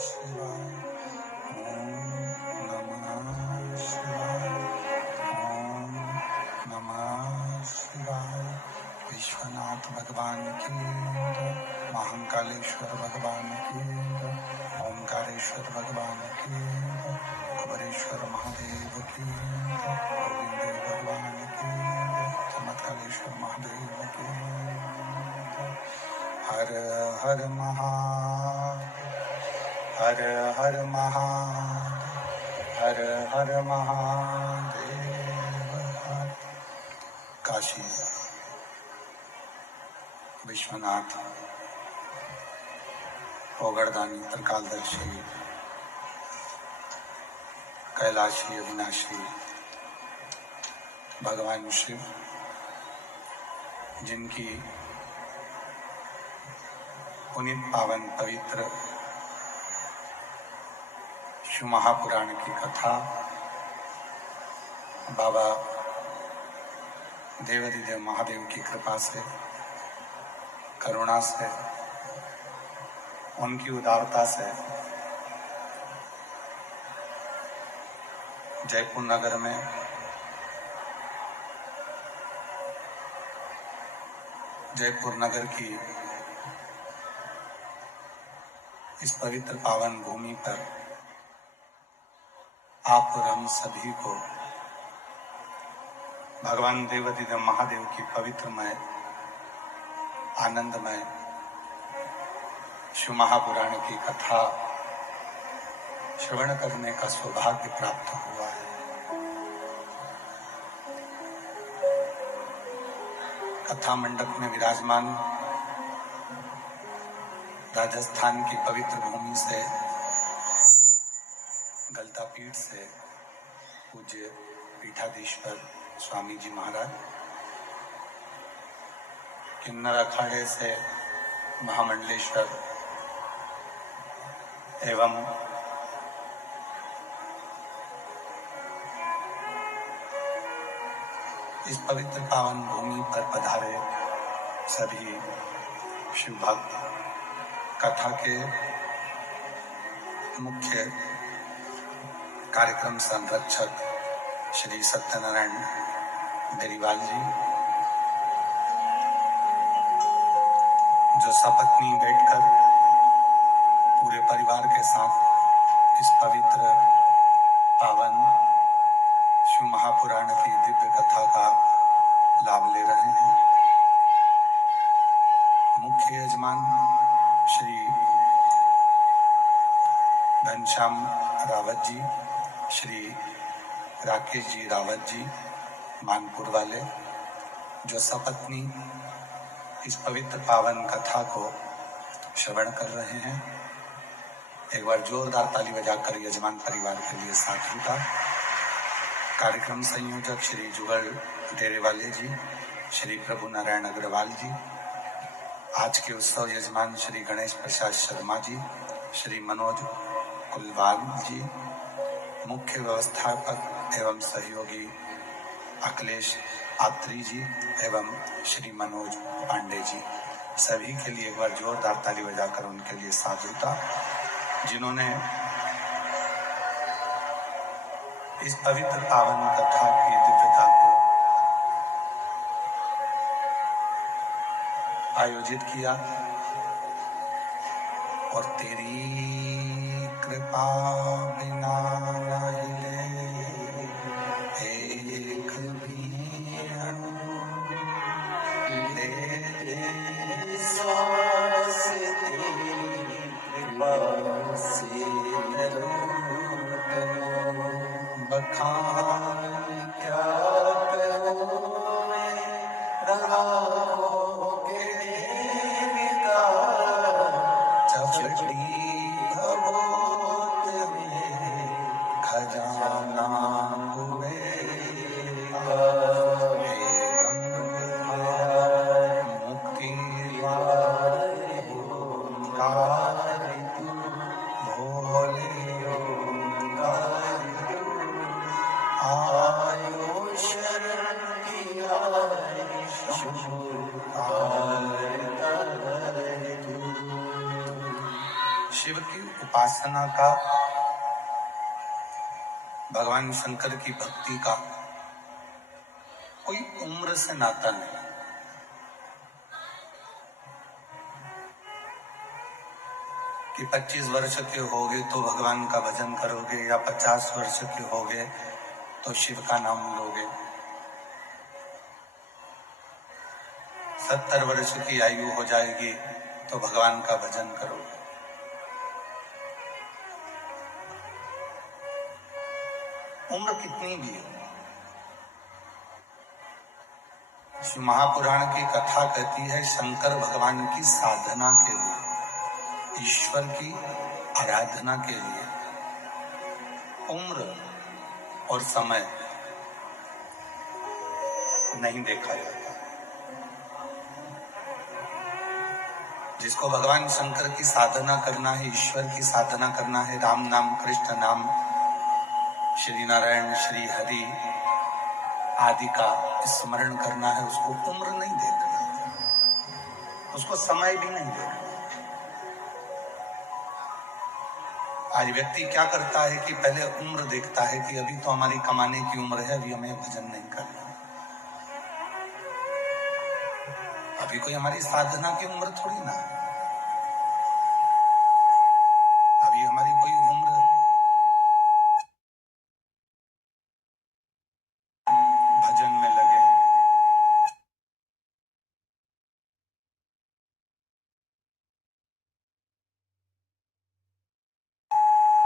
शिवाय। ओम नमः शिवाय। ओम नमः शिवाय। विश्वनाथ भगवान की जय। महाकालेश्वर भगवान की जय। ओंकारेश्वर भगवान की जय। कुबेरेश्वर महादेव की जय। गोविंद भगवान की जय। चमत्कारेश्वर महादेव की जय। हर हर महादेव। हर हर महादेव। हर हर महादेव। काशी विश्वनाथ ओगड़दानी त्रिकालदर्शी कैलाशी अविनाशी भगवान शिव, जिनकी पुनीत पावन पवित्र शिव महापुराण की कथा बाबा देवाधिदेव महादेव की कृपा से, करुणा से, उनकी उदारता से जयपुर नगर में जयपुर नगर की इस पवित्र पावन भूमि पर आप और हम सभी को भगवान देवाधिदेव महादेव की पवित्रमय आनंदमय शिव महापुराण की कथा श्रवण करने का सौभाग्य प्राप्त हुआ है। कथा मंडप में विराजमान राजस्थान की पवित्र भूमि से, गलता पीठ से पूज्य पीठाधीश्वर स्वामी जी महाराज, किन्नर अखाड़े से महामंडलेश्वर एवं इस पवित्र पावन भूमि पर पधारे सभी शिव भक्त, कथा के मुख्य कार्यक्रम संरक्षक श्री सत्यनारायण बेरीवाल जी, जो सपत्नी बैठकर पूरे परिवार के साथ इस पवित्र पावन शिव महापुराण की दिव्य कथा का लाभ ले रहे हैं। मुख्य यजमान श्री घनश्याम रावत जी, श्री राकेश जी रावत जी मानपुर वाले, जो सपत्नी इस पवित्र पावन कथा को श्रवण कर रहे हैं। एक बार जोरदार ताली बजाकर यजमान परिवार के लिए साथी का। कार्यक्रम संयोजक श्री जुगल डेरेवाले जी, श्री प्रभु नारायण अग्रवाल जी, आज के उत्सव यजमान श्री गणेश प्रसाद शर्मा जी, श्री मनोज कुलवाल जी, मुख्य व्यवस्थापक एवं सहयोगी अखिलेश आत्री जी एवं श्री मनोज पांडे जी, सभी के लिए एक बार जोरदार ताली बजाकर उनके लिए साधुता, जिन्होंने इस पवित्र पावन कथा की दिव्यता को आयोजित किया। और तेरी कृपा बिना नहीं एक भी अणु तेरे सांस तेरी कृपा से बखान क्या करूं मैं राहों के देविका, चपटी भगोत में खजाना हुए मुक्ति भोले उपासना का, भगवान शंकर की भक्ति का कोई उम्र से नाता नहीं। कि 25 वर्ष के होगे तो भगवान का भजन करोगे, या 50 वर्ष के होगे तो शिव का नाम लोगे, 70 वर्ष की आयु हो जाएगी तो भगवान का भजन करोगे। उम्र कितनी भी हो, शिव महापुराण की कथा कहती है शंकर भगवान की साधना के लिए, ईश्वर की आराधना के लिए उम्र और समय नहीं देखा जाता। जिसको भगवान शंकर की साधना करना है, ईश्वर की साधना करना है, राम नाम, कृष्ण नाम, श्री नारायण, श्री हरि आदि का स्मरण करना है, उसको उम्र नहीं देखना, उसको समय भी नहीं देखना। आज व्यक्ति क्या करता है कि पहले उम्र देखता है कि अभी तो हमारी कमाने की उम्र है, अभी हमें भजन नहीं करना, अभी कोई हमारी साधना की उम्र थोड़ी ना है, अभी हमारी कोई उम्र भजन में लगे।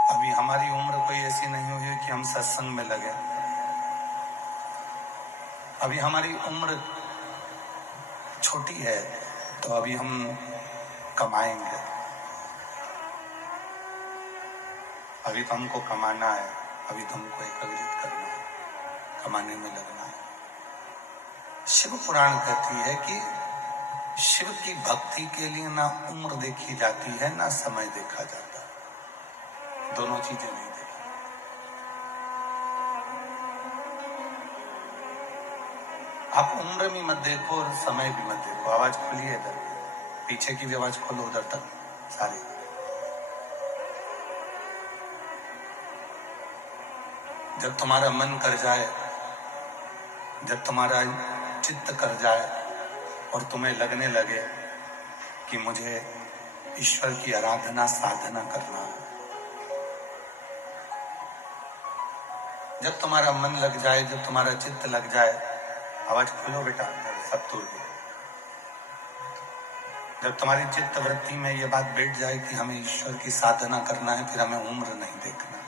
अभी हमारी उम्र कोई ऐसी नहीं हुई है कि हम सत्संग में लगे। अभी हमारी उम्र छोटी है तो अभी हम कमाएंगे, अभी तो हमको कमाना है, अभी तो हमको एकत्रित करना है, कमाने में लगना है। शिव पुराण कहती है कि शिव की भक्ति के लिए ना उम्र देखी जाती है, ना समय देखा जाता, दोनों चीजें नहीं देखी। आप उम्र भी मत देखो और समय भी मत देखो। आवाज खोलिए, इधर पीछे की भी आवाज खोलो, उधर तक सारी। जब तुम्हारा मन कर जाए, जब तुम्हारा चित्त कर जाए और तुम्हें लगने लगे कि मुझे ईश्वर की आराधना साधना करना है, जब तुम्हारा मन लग जाए, जब तुम्हारा चित्त लग जाए, आवाज खोलो बेटा, सब तोड़ दो। जब तुम्हारी चित्त वृत्ति में ये बात बैठ जाए कि हमें ईश्वर की साधना करना है, फिर हमें उम्र नहीं देखना।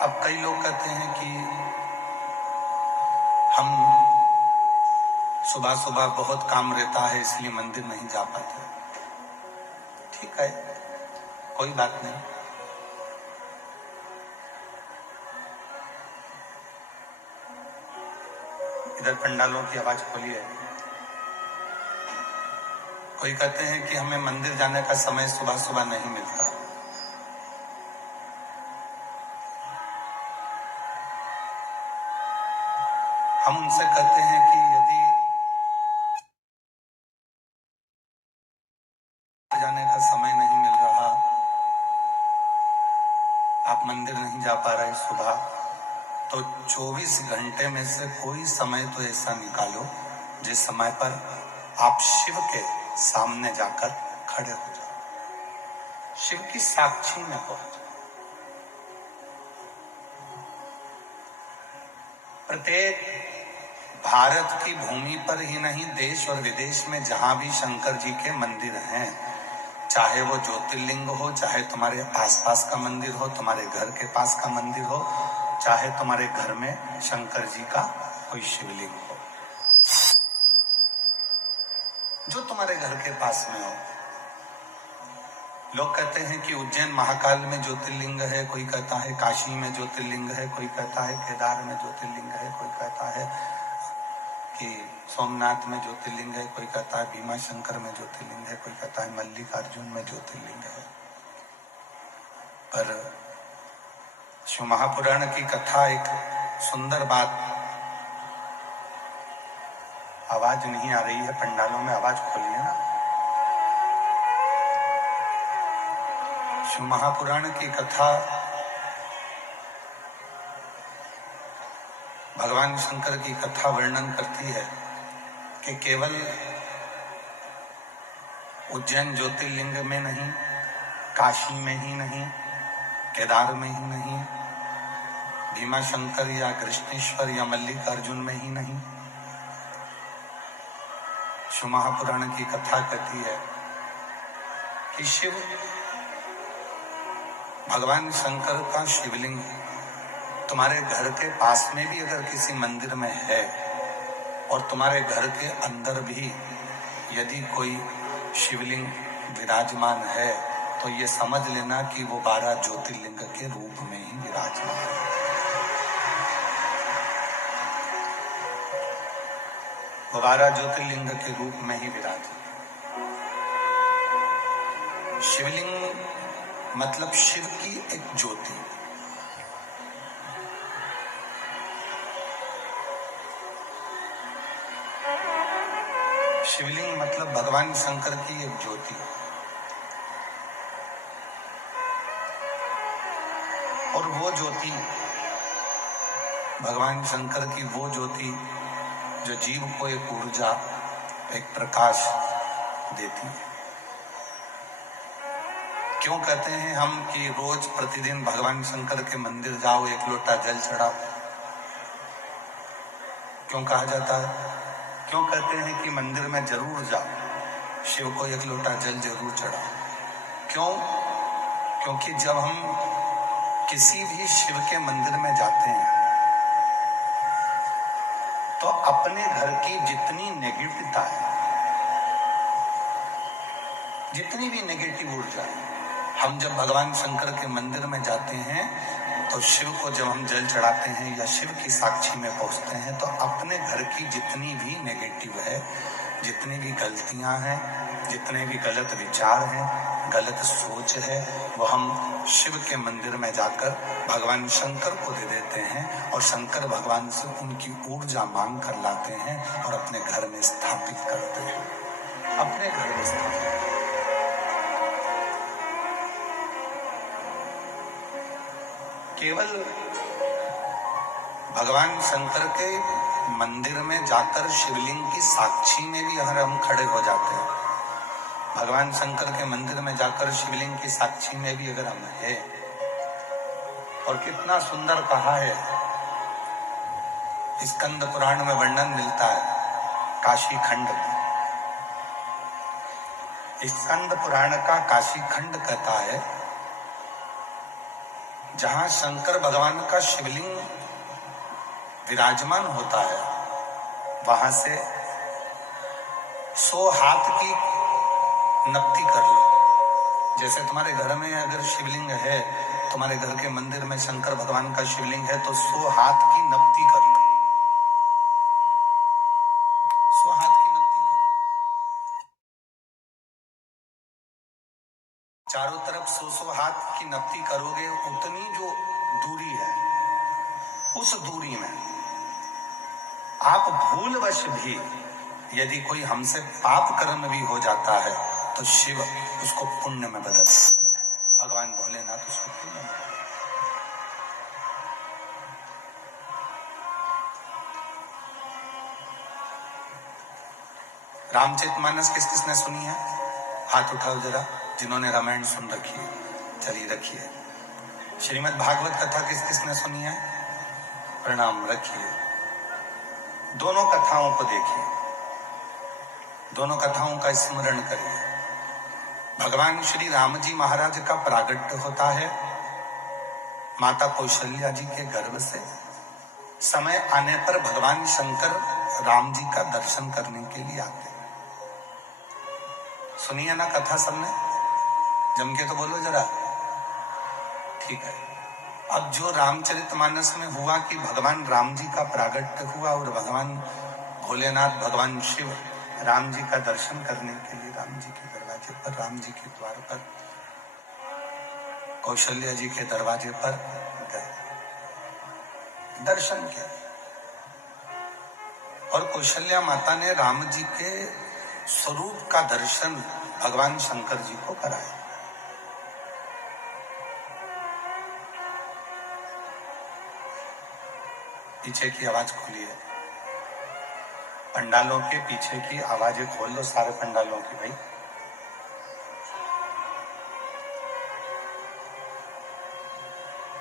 अब कई लोग कहते हैं कि हम सुबह सुबह बहुत काम रहता है इसलिए मंदिर नहीं जा पाते। ठीक है, कोई बात नहीं। इधर पंडालों की आवाज खोलिए। कोई कहते हैं कि हमें मंदिर जाने का समय सुबह सुबह नहीं मिलता। हम उनसे कहते हैं कि यदि जाने का समय नहीं मिल रहा, आप मंदिर नहीं जा पा रहे सुबह, तो 24 घंटे में से कोई समय तो ऐसा निकालो जिस समय पर आप शिव के सामने जाकर खड़े हो जाओ, शिव की साक्षी में पहुंचो। प्रत्येक भारत की भूमि पर ही नहीं, देश और विदेश में जहां भी शंकर जी के मंदिर हैं, चाहे वो ज्योतिर्लिंग हो, चाहे तुम्हारे आसपास का मंदिर हो, तुम्हारे घर के पास का मंदिर हो, चाहे तुम्हारे घर में शंकर जी का कोई शिवलिंग हो, जो तुम्हारे घर के पास में हो। लोग कहते हैं कि उज्जैन महाकाल में ज्योतिर्लिंग है, कोई कहता है काशी में ज्योतिर्लिंग है, कोई कहता है केदार में ज्योतिर्लिंग है, कोई कहता है कि सोमनाथ में ज्योतिर्लिंग है, कोई कहता है भीमा शंकर में ज्योतिर्लिंग है, कोई कहता है मल्लिकार्जुन में ज्योतिर्लिंग है। पर शिव महापुराण की कथा एक सुंदर बात, आवाज नहीं आ रही है पंडालों में, आवाज खोलिए ना। शिव महापुराण की कथा भगवान शंकर की कथा वर्णन करती है कि केवल उज्जैन ज्योतिर्लिंग में नहीं, काशी में ही नहीं, केदार में ही नहीं, भीमा शंकर या कृष्णेश्वर या मल्लिकार्जुन में ही नहीं, शिव महापुराण की कथा कहती है कि शिव भगवान शंकर का शिवलिंग तुम्हारे घर के पास में भी अगर किसी मंदिर में है और तुम्हारे घर के अंदर भी यदि कोई शिवलिंग विराजमान है तो ये समझ लेना कि वो 12 ज्योतिर्लिंग के रूप में ही विराजमान है। वो 12 ज्योतिर्लिंग के रूप में ही विराजमान। शिवलिंग मतलब शिव की एक ज्योति। शिवलिंग मतलब भगवान शंकर की एक ज्योति। और वो ज्योति भगवान शंकर की वो ज्योति जो जीव को एक ऊर्जा, एक प्रकाश देती है। क्यों कहते हैं हम कि रोज प्रतिदिन भगवान शंकर के मंदिर जाओ, एक लोटा जल चढ़ाओ? क्यों कहा जाता है? क्यों कहते हैं कि मंदिर में जरूर जाओ, शिव को एक लोटा जल जरूर चढ़ाओ? क्यों? क्योंकि जब हम किसी भी शिव के मंदिर में जाते हैं तो अपने घर की जितनी नेगेटिविटी है, जितनी भी नेगेटिव ऊर्जा है, हम जब भगवान शंकर के मंदिर में जाते हैं तो शिव को जब हम जल चढ़ाते हैं या शिव की साक्षी में पहुंचते हैं तो अपने घर की जितनी भी नेगेटिव है, जितनी भी गलतियां हैं, जितने भी गलत विचार हैं, गलत सोच है, वो हम शिव के मंदिर में जाकर भगवान शंकर को दे देते हैं और शंकर भगवान से उनकी ऊर्जा मांग कर लाते हैं और अपने घर में स्थापित करते हैं। अपने घर में स्थापित। केवल भगवान शंकर के मंदिर में जाकर शिवलिंग की साक्षी में भी अगर हम खड़े हो जाते हैं, भगवान शंकर के मंदिर में जाकर शिवलिंग की साक्षी में भी अगर हम हैं, और कितना सुंदर कहा है, स्कंद पुराण में वर्णन मिलता है काशी खंड में। स्कंद पुराण का काशी खंड कहता है जहां शंकर भगवान का शिवलिंग विराजमान होता है, वहां से 100 हाथ की नपती कर लो। जैसे तुम्हारे घर में अगर शिवलिंग है, तुम्हारे घर के मंदिर में शंकर भगवान का शिवलिंग है, तो 100 हाथ की नपती कर लो। 100 हाथ की नपती करो। चारों तरफ 100 हाथ की नपती करोगे, उतनी जो दूरी है, उस दूरी में आप भूलवश भी यदि कोई हमसे पाप कर्म भी हो जाता है तो शिव उसको पुण्य में बदल देते हैं। भगवान भोलेनाथ उसको पुण्य में। रामचरितमानस किस किसने सुनी है? हाथ उठाओ जरा, जिन्होंने रामायण सुन रखी है, चलिए रखिए। श्रीमद् भागवत कथा किस किसने सुनी है? प्रणाम रखिए। दोनों कथाओं को देखिए, दोनों कथाओं का स्मरण करिए। भगवान श्री राम जी महाराज का प्रागट्य होता है माता कौशल्या जी के गर्भ से। समय आने पर भगवान शंकर राम जी का दर्शन करने के लिए आते हैं। सुनिए ना कथा सबने, जम के तो बोलो जरा, ठीक है। अब जो रामचरितमानस में हुआ कि भगवान राम जी का प्रागट्य हुआ और भगवान भोलेनाथ, भगवान शिव राम जी का दर्शन करने के लिए राम जी के दरवाजे पर, राम जी के द्वार पर, कौशल्या जी के दरवाजे पर गए, दर्शन किया। और कौशल्या माता ने राम जी के स्वरूप का दर्शन भगवान शंकर जी को कराया। पीछे की आवाज खोलिए, पंडालों के पीछे की आवाजें खोल लो, सारे पंडालों की भाई।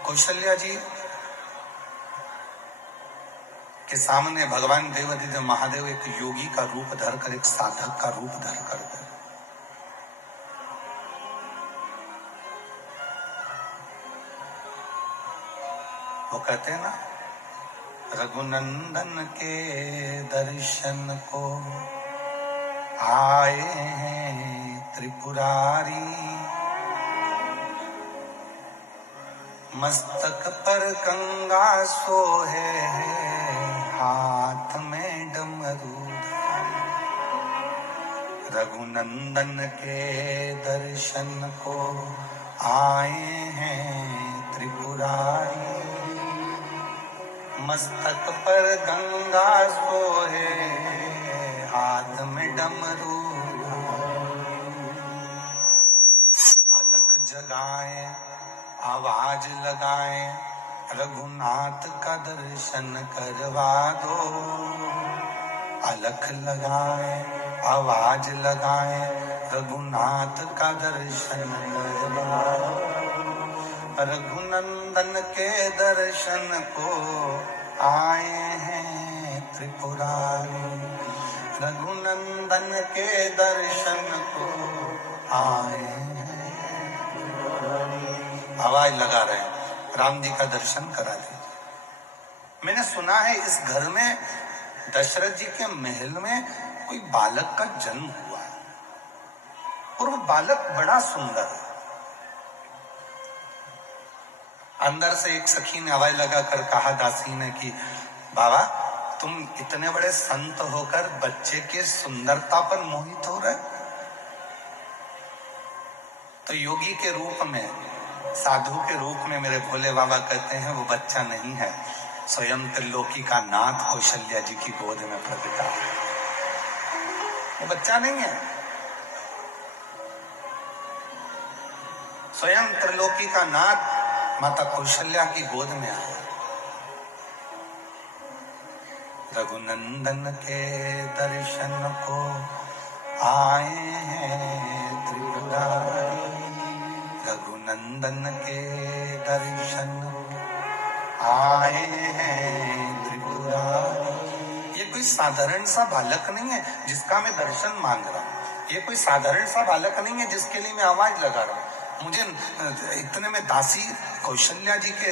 कौशल्या जी के सामने भगवान देवाधिदेव महादेव एक योगी का रूप धरकर, एक साधक का रूप धरकर गए। वो कहते हैं ना, रघुनंदन के दर्शन को आए हैं त्रिपुरारी, मस्तक पर कंगा सोहे हाथ में डमरू। रघुनंदन के दर्शन को आए हैं त्रिपुरारी, मस्तक पर गंगा सोहे हाथ में डमरू। अलख जगाए आवाज लगाए, रघुनाथ का दर्शन करवा दो। अलख लगाए आवाज लगाए, रघुनाथ का दर्शन करवा दो। रघुनंदन के दर्शन को आए हैं त्रिपुरारी, रघुनंदन के दर्शन को आए हैं। आवाज लगा रहे हैं, राम जी का दर्शन करा दीजिए। मैंने सुना है इस घर में, दशरथ जी के महल में कोई बालक का जन्म हुआ है और वो बालक बड़ा सुंदर है। अंदर से एक सखी ने आवाज लगाकर कहा दासी ने कि बाबा तुम इतने बड़े संत होकर बच्चे के सुंदरता पर मोहित हो रहे। तो योगी के रूप में, साधु के रूप में मेरे भोले बाबा कहते हैं वो बच्चा नहीं है, स्वयं त्रिलोकी का नाथ कौशल्या जी की गोद में प्रगटा है। वो बच्चा नहीं है, स्वयं त्रिलोकी का नाथ माता कौशल्या की गोद में आया। रघुनंदन के दर्शन को आए हैं त्रिपुरारी, रघुनंदन के दर्शन आए हैं त्रिपुरारी। ये कोई साधारण सा बालक नहीं है जिसका मैं दर्शन मांग रहा हूं, ये कोई साधारण सा बालक नहीं है जिसके लिए मैं आवाज लगा रहा हूं। मुझे इतने में दासी कौशल्या जी के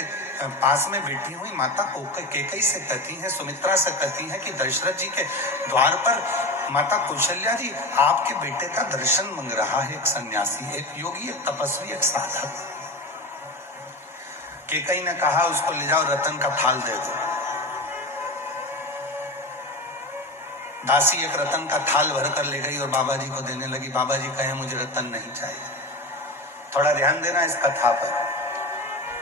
पास में बैठी हुई माता कैकेयी से कहती हैं, सुमित्रा से कहती हैं कि दशरथ जी के द्वार पर माता कौशल्या जी आपके बेटे का दर्शन मांग रहा है एक सन्यासी, एक योगी, एक तपस्वी, एक साधक। कैकेयी ने कहा उसको ले जाओ, रतन का थाल दे दो। दासी एक रतन का थाल भरकर ले गई और बाबा जी को देने लगी। बाबा जी कहे मुझे रतन नहीं चाहिए। थोड़ा ध्यान देना इस कथा पर।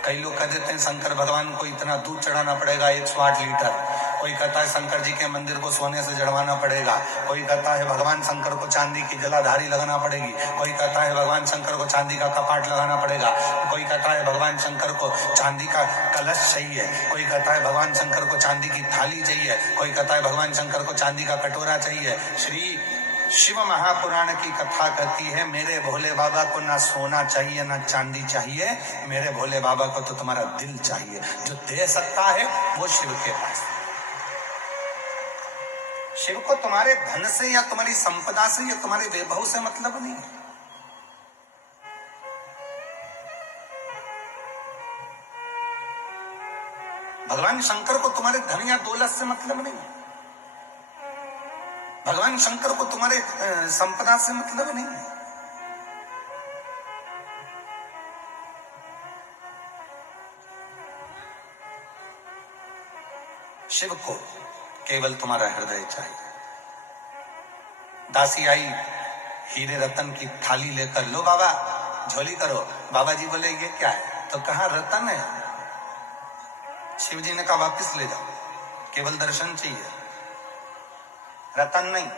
कई लोग कह देते हैं शंकर भगवान को इतना दूध चढ़ाना पड़ेगा 108 लीटर, कोई कहता है शंकर जी के मंदिर को सोने से जड़वाना पड़ेगा, कोई कहता है भगवान शंकर को चांदी की जलाधारी लगाना पड़ेगी, कोई कहता है भगवान शंकर को चांदी का कपाट लगाना पड़ेगा, कोई कहता है भगवान शंकर को चांदी का कलश चाहिए, कोई कहता है भगवान शंकर को चांदी की थाली चाहिए, कोई कहता है भगवान शंकर को चांदी का कटोरा चाहिए। श्री शिव महापुराण की कथा कहती है मेरे भोले बाबा को ना सोना चाहिए ना चांदी चाहिए, मेरे भोले बाबा को तो तुम्हारा दिल चाहिए। जो दे सकता है वो शिव के पास। शिव को तुम्हारे धन से या तुम्हारी संपदा से या तुम्हारे वैभव से मतलब नहीं है। भगवान शंकर को तुम्हारे धन या दौलत से मतलब नहीं है। भगवान शंकर को तुम्हारे संपदा से मतलब नहीं है। शिव को केवल तुम्हारा हृदय चाहिए। दासी आई हीरे रतन की थाली लेकर, लो बाबा झोली करो। बाबा जी बोले ये क्या है? तो कहा रतन है। शिव जी ने कहा वापिस ले जाओ, केवल दर्शन चाहिए, रतन नहीं।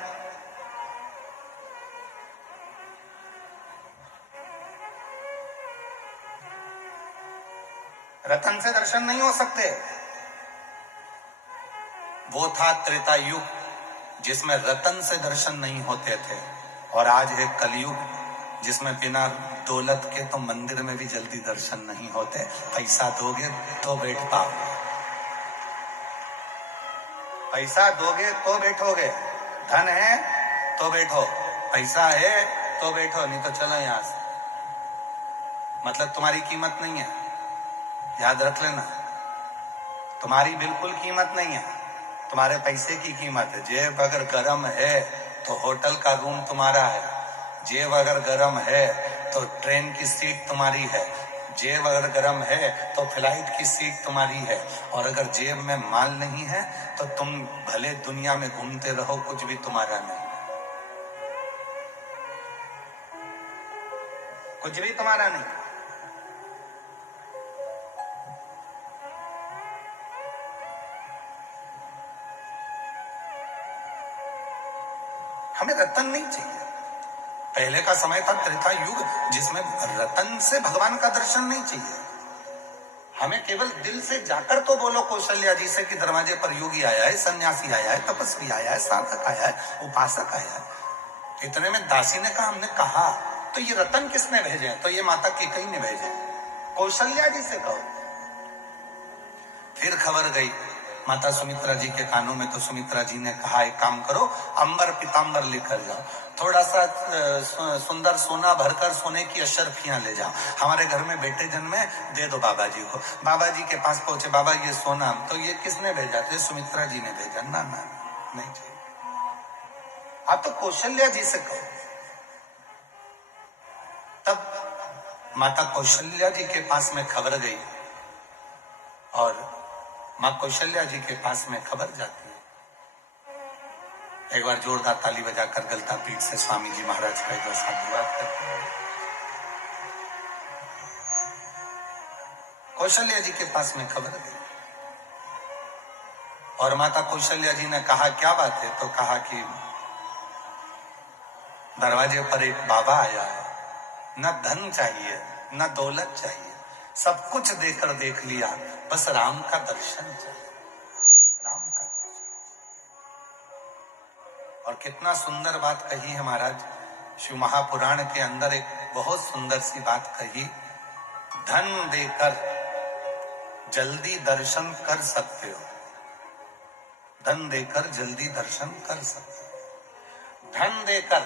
रतन से दर्शन नहीं हो सकते। वो था त्रेता युग जिसमें रतन से दर्शन नहीं होते थे, और आज है कलयुग जिसमें बिना दौलत के तो मंदिर में भी जल्दी दर्शन नहीं होते। पैसा दोगे तो बैठ पाओगे, पैसा दोगे तो बैठोगे, धन है तो बैठो, पैसा है तो बैठो, नहीं तो चलो यहां से। मतलब तुम्हारी कीमत नहीं है, याद रख लेना, तुम्हारी बिल्कुल कीमत नहीं है, तुम्हारे पैसे की कीमत है। जेब अगर गर्म है तो होटल का रूम तुम्हारा है, जेब अगर गर्म है तो ट्रेन की सीट तुम्हारी है, जेब अगर गर्म है तो फ्लाइट की सीट तुम्हारी है, और अगर जेब में माल नहीं है तो तुम भले दुनिया में घूमते रहो, कुछ भी तुम्हारा नहीं, कुछ भी तुम्हारा नहीं। हमें रतन नहीं चाहिए। पहले का समय था त्रेता युग जिसमें रतन से भगवान का दर्शन नहीं चाहिए। हमें केवल दिल से जाकर तो बोलो कौशल्या जी से कि दरवाजे पर योगी आया है, सन्यासी आया है, तपस्वी आया है, साधक आया है, उपासक आया है। इतने में दासी ने कहा, हमने कहा तो ये रतन किसने भेजे? तो ये माता कैकेयी ने भेजे, कौशल्या जी से कहो। फिर खबर गई माता सुमित्रा जी के कानों में, तो सुमित्रा जी ने कहा एक काम करो, अंबर पीतांबर लेकर जाओ, थोड़ा सा सुंदर सोना भरकर सोने की अशर्फियां ले जाओ, हमारे घर में बेटे जन्मे, दे दो बाबा जी को। बाबा जी के पास पहुंचे, बाबा ये सोना, तो ये किसने भेजा? तो सुमित्रा जी ने भेजा। ना ना नहीं चाहिए, आप तो कौशल्या जी से कहो। तब माता कौशल्या जी के पास में खबर गई, और मां कौशल्या जी के पास में खबर जाती है। एक बार जोरदार ताली बजाकर गलता पीठ से स्वामी जी महाराज का एक बार साधुवाद करते हैं। कौशल्या जी के पास में खबर गई, और माता कौशल्या जी ने कहा क्या बात है? तो कहा कि दरवाजे पर एक बाबा आया है, न धन चाहिए न दौलत चाहिए, सब कुछ देकर देख लिया, बस राम का दर्शन चाहिए, राम का दर्शन। और कितना सुंदर बात कही है महाराज, शिव महापुराण के अंदर एक बहुत सुंदर सी बात कही, धन देकर जल्दी दर्शन कर सकते हो, धन देकर जल्दी दर्शन कर सकते हो। धन देकर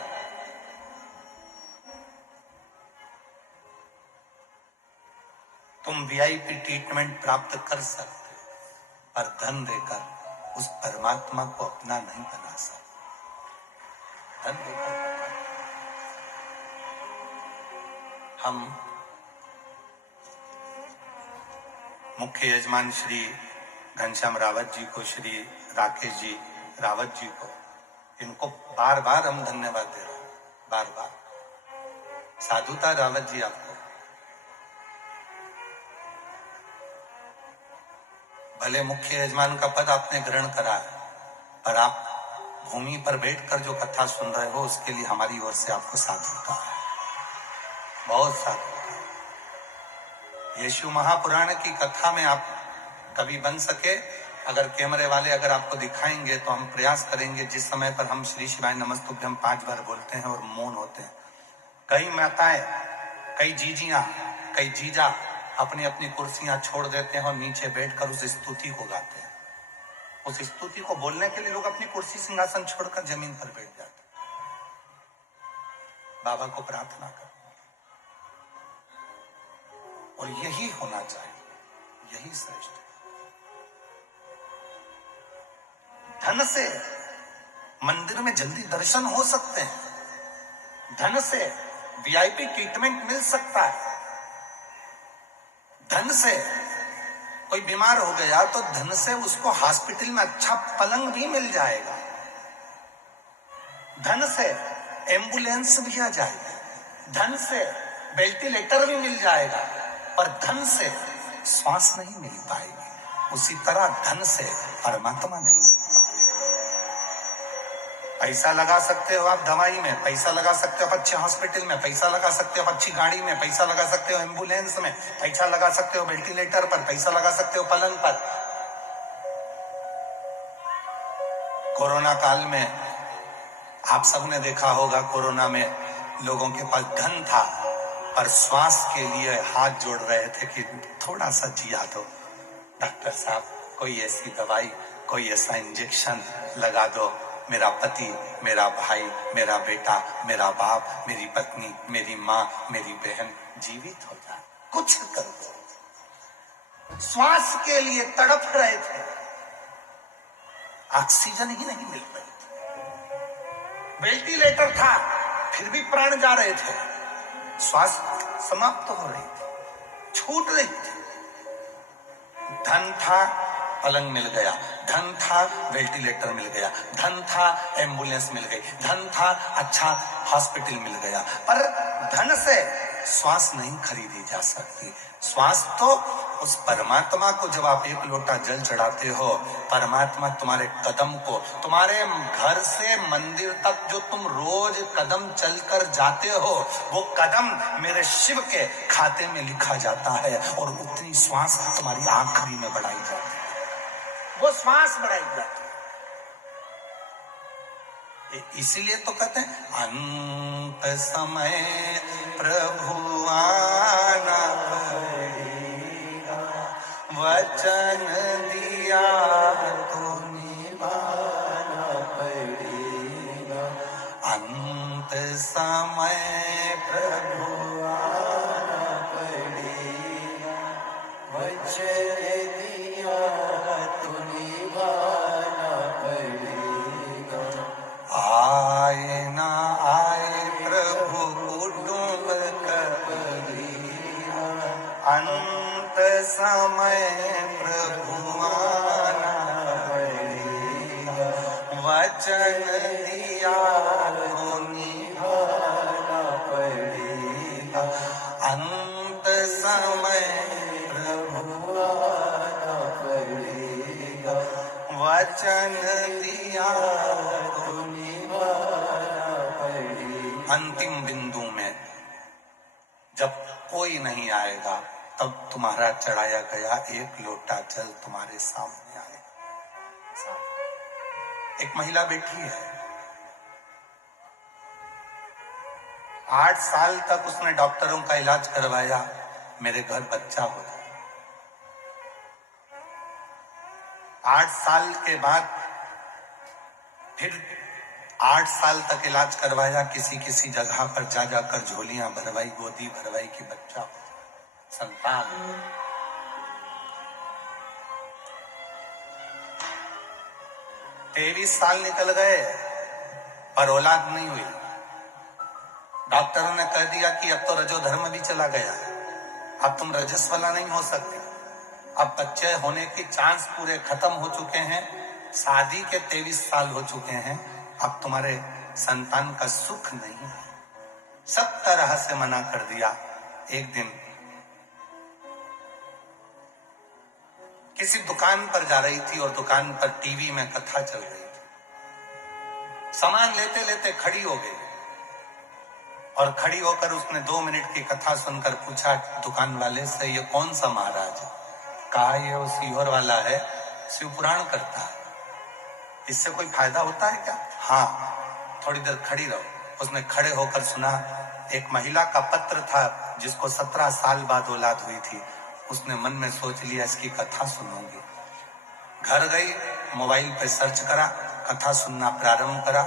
तुम वीआईपी ट्रीटमेंट प्राप्त कर सकते हो, पर धन देकर उस परमात्मा को अपना नहीं बना सकते। धन देकर हम मुख्य यजमान श्री घनश्याम रावत जी को, श्री राकेश जी रावत जी को, इनको बार बार हम धन्यवाद दे रहे हैं, बार बार। साधुता रावत जी, आपको भले मुख्य यजमान का पद आपने ग्रहण करा है, पर आप भूमि पर बैठकर जो कथा सुन रहे हो, उसके लिए हमारी ओर से आपको साधुता है, बहुत साधुता है। यीशु महापुराण की कथा में आप कभी बन सके, अगर कैमरे वाले अगर आपको दिखाएंगे तो हम प्रयास करेंगे, जिस समय पर हम श्री शिवाय नमस्तुभ्यम 5 बार बोलते हैं और मौन होते हैं, कई माताएं, कई जीजियां, कई जीजा अपनी अपनी कुर्सियां छोड़ देते हैं और नीचे बैठकर उस स्तुति को गाते हैं। उस स्तुति को बोलने के लिए लोग अपनी कुर्सी सिंहासन छोड़कर जमीन पर बैठ जाते हैं, बाबा को प्रार्थना कर। और यही होना चाहिए, यही श्रेष्ठ है। धन से मंदिर में जल्दी दर्शन हो सकते हैं, धन से वीआईपी ट्रीटमेंट मिल सकता है, धन से कोई बीमार हो गया तो धन से उसको हॉस्पिटल में अच्छा पलंग भी मिल जाएगा, धन से एम्बुलेंस भी आ जाएगी, धन से वेंटिलेटर भी मिल जाएगा, पर धन से श्वास नहीं मिल पाएगी। उसी तरह धन से परमात्मा नहीं मिल पाएगा। पैसा लगा सकते हो आप दवाई में, पैसा लगा सकते हो आप अच्छे हॉस्पिटल में, पैसा लगा सकते हो आप अच्छी गाड़ी में, पैसा लगा सकते हो एम्बुलेंस में, पैसा लगा सकते हो वेंटिलेटर पर, पैसा लगा सकते हो पलंग पर, कोरोना काल में आप सबने देखा होगा, कोरोना में लोगों के पास धन था पर श्वास के लिए हाथ जोड़ रहे थे कि थोड़ा सा जिया दो डॉक्टर साहब, कोई ऐसी दवाई, कोई ऐसा इंजेक्शन लगा दो, मेरा पति, मेरा भाई, मेरा बेटा, मेरा बाप, मेरी पत्नी, मेरी माँ, मेरी बहन जीवित हो जाए, कुछ कर दो। श्वास के लिए तड़प रहे थे, ऑक्सीजन ही नहीं मिल रही थी, वेंटिलेटर था फिर भी प्राण जा रहे थे, श्वास समाप्त हो रही थी, छूट रही थी। धन था, पलंग मिल गया, धन था, वेंटिलेटर मिल गया, धन था, एम्बुलेंस मिल गई, धन था, अच्छा हॉस्पिटल मिल गया, पर धन से श्वास नहीं खरीदी जा सकती। श्वास तो उस परमात्मा को, जब आप एक लोटा जल चढ़ाते हो, परमात्मा तुम्हारे कदम को, तुम्हारे घर से मंदिर तक जो तुम रोज कदम चलकर जाते हो, वो कदम मेरे शिव के खाते में लिखा जाता है और उतनी श्वास तुम्हारी आखिरी में बढ़ाई जाती है, वो श्वास बढ़ाई जाती है। इसीलिए तो कहते हैं अंत समय प्रभु आना पड़ेगा, वचन दिया तो निभाना पड़ेगा। अंत समय प्रभु आना पड़ेगा, वचन दिया तो निभाना पड़ेगा। आए ना आए प्रभु कुटुंब कबीरा, अंत समय प्रभु आना पड़ेगा, वचन दिया तो निभाना पड़ेगा। अंत समय प्रभु आना पड़ेगा, वचन दिया तो अंतिम बिंदु में जब कोई नहीं आएगा, तब तुम्हारा चढ़ाया गया एक लोटा जल तुम्हारे सामने आएगा। एक महिला बैठी है, 8 साल तक उसने डॉक्टरों का इलाज करवाया, मेरे घर बच्चा हो गया। 8 साल के बाद फिर 8 साल तक इलाज करवाया, किसी किसी जगह पर जा जाकर झोलियां भरवाई, गोदी भरवाई कि बच्चा हो, संतान। 23 साल निकल गए पर औलाद नहीं हुई। डॉक्टरों ने कह दिया कि अब तो रजो धर्म भी चला गया, अब तुम रजस वाला नहीं हो सकते, अब बच्चे होने के चांस पूरे खत्म हो चुके हैं, शादी के 23 साल हो चुके हैं, अब तुम्हारे संतान का सुख नहीं है। सब तरह से मना कर दिया। एक दिन किसी दुकान पर जा रही थी और दुकान पर टीवी में कथा चल रही थी, सामान लेते लेते खड़ी हो गई और खड़ी होकर उसने 2 मिनट की कथा सुनकर पूछा दुकान वाले से, ये कौन सा महाराज है? कहा ये वो सीहोर वाला है, शिव पुराण करता है, इससे कोई फायदा होता है क्या? हाँ, थोड़ी देर खड़ी रहो। उसने खड़े होकर सुना। एक महिला का पत्र था जिसको 17 साल बाद औलाद हुई थी। उसने मन में सोच लिया इसकी कथा सुनूंगी। घर गई, मोबाइल पे सर्च करा, कथा सुनना प्रारंभ करा।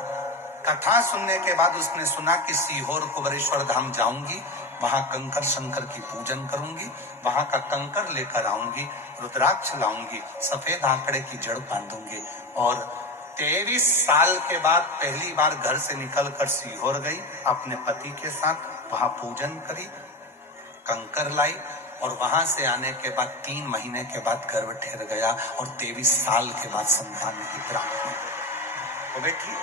कथा सुनने के बाद उसने सुना कि सीहोर कुबेरेश्वर धाम जाऊंगी, वहां कंकर शंकर की पूजन करूंगी, वहां का कंकर लेकर आऊंगी, रुद्राक्ष लाऊंगी, सफेद आंकड़े की जड़ बांधूंगी। और 23 साल के बाद पहली बार घर से निकलकर सीहोर गई, अपने पति के साथ वहां पूजन करी, कंकर लाई और वहां से आने के बाद 3 महीने के बाद गर्भ ठहर गया और 23 साल के बाद संतान की प्राप्ति। तो बेटी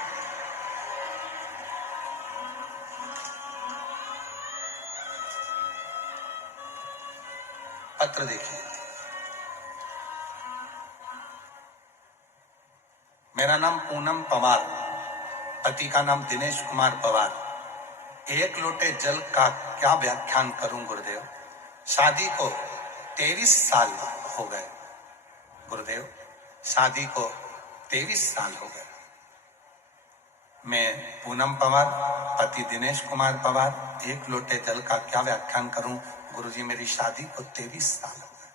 पत्र देखिए। मेरा नाम पूनम पवार, पति का नाम दिनेश कुमार पवार। एक लोटे जल का क्या व्याख्यान करूं गुरुदेव। शादी को 23 साल हो गए गुरुदेव, शादी को 23 साल हो गए। मैं पूनम पवार, पति दिनेश कुमार पवार, 1 लोटे जल का क्या व्याख्यान करूं। गुरुजी, मेरी शादी को 23 साल हो गए।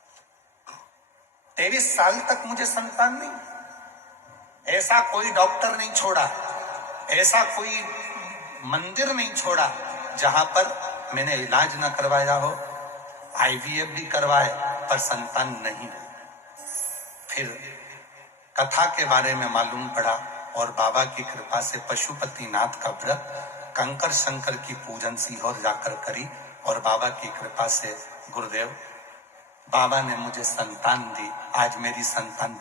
23 साल तक मुझे संतान नहीं। ऐसा कोई डॉक्टर नहीं छोड़ा, ऐसा कोई मंदिर नहीं छोड़ा जहां पर मैंने इलाज न करवाया हो। आईवीएफ भी करवाए पर संतान नहीं। फिर कथा के बारे में मालूम पड़ा और बाबा की कृपा से पशुपतिनाथ का व्रत, कंकर शंकर की पूजन सीहोर जाकर करी और बाबा की कृपा से गुरुदेव बाबा ने मुझे संतान दी। आज मेरी संतान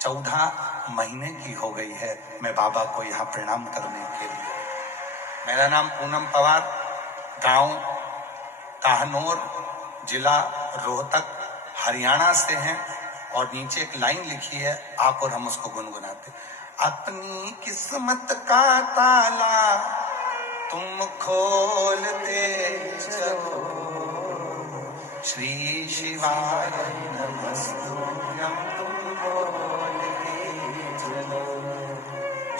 14 महीने की हो गई है। मैं बाबा को यहाँ प्रणाम करने के लिए। मेरा नाम पूनम पवार, गांव काहनौर, जिला रोहतक, हरियाणा से हैं। और नीचे एक लाइन लिखी है, आप और हम उसको गुनगुनाते। अपनी किस्मत का ताला तुम खोलते चलो, श्री शिवाय नमस्तुभ्यं तुम बोलते चलो,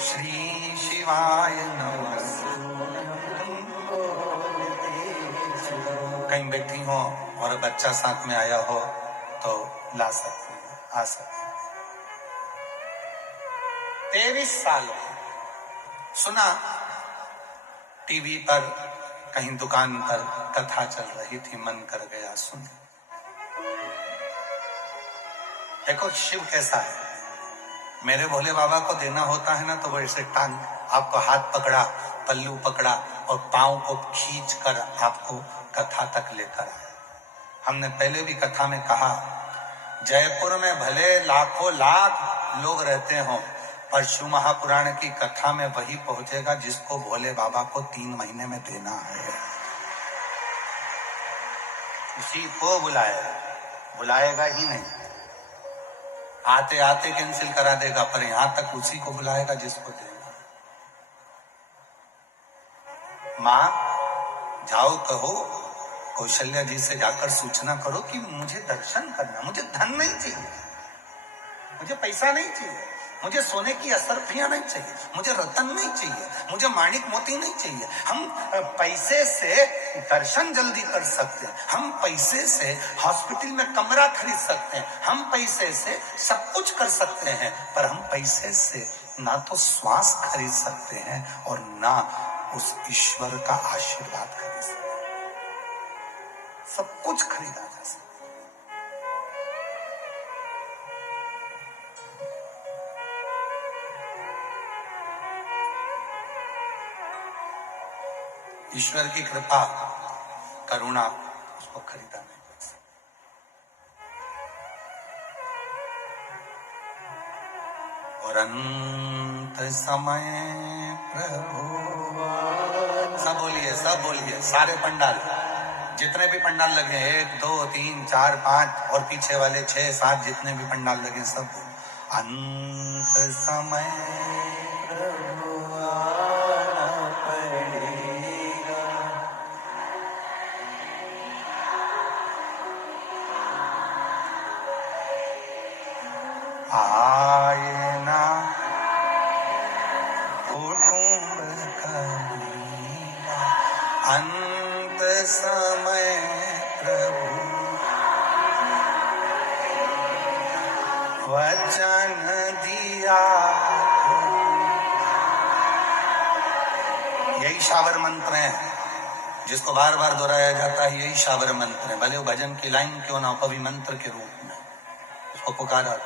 श्री शिवाय नमस्तुभ्यं तुम बोलते चलो। कहीं बैठी हो और बच्चा साथ में आया हो तो ला सकते हैं, आ सकते हैं। 23 साल सुना टीवी पर, कहीं दुकान पर कथा चल रही थी, मन कर गया सुन। देखो शिव कैसा है। मेरे भोले बाबा को देना होता है ना तो वो ऐसे टांग आपको हाथ पकड़ा, पल्लू पकड़ा और पांव को खींच कर आपको कथा तक लेकर आए। हमने पहले भी कथा में कहा, जयपुर में भले लाखों लाख लोग रहते हों, पर शिव महापुराण की कथा में वही पहुंचेगा जिसको भोले बाबा को 3 महीने में देना है। उसी को बुलाएगा ही नहीं। आते आते कैंसिल करा देगा, पर यहां तक उसी को बुलाएगा जिसको देना। मां जाओ कहो कौशल्या जी से जाकर सूचना करो कि मुझे दर्शन करना, मुझे धन नहीं चाहिए, मुझे पैसा नहीं चाहिए, मुझे सोने की असरफियां नहीं चाहिए, मुझे रतन नहीं चाहिए, मुझे माणिक मोती नहीं चाहिए। हम पैसे से दर्शन जल्दी कर सकते हैं, हम पैसे से हॉस्पिटल में कमरा खरीद सकते हैं, हम पैसे से सब कुछ कर सकते हैं, पर हम पैसे से ना तो श्वास खरीद सकते हैं और ना उस ईश्वर का आशीर्वाद खरीद सकते हैं। सब कुछ खरीदा जा सकता। ईश्वर की कृपा करुणा उसको खरीदा नहीं कर सकता। और अंत समय प्रभु, सब बोलिए सारे पंडाल, जितने भी पंडाल लगे, 1 2 3 4 5 और पीछे वाले 6 7 जितने भी पंडाल लगे सब। अंत समय प्रभु आना पड़ेगा, आए ना कुटुंब कबीरा। अंत समय प्रभु वचन दिया। यही शावर मंत्र है जिसको बार बार दोहराया जाता है। यही शावर मंत्र है, भले वो भजन की लाइन क्यों ना हो, कवि मंत्र के रूप में उसको पुकारा।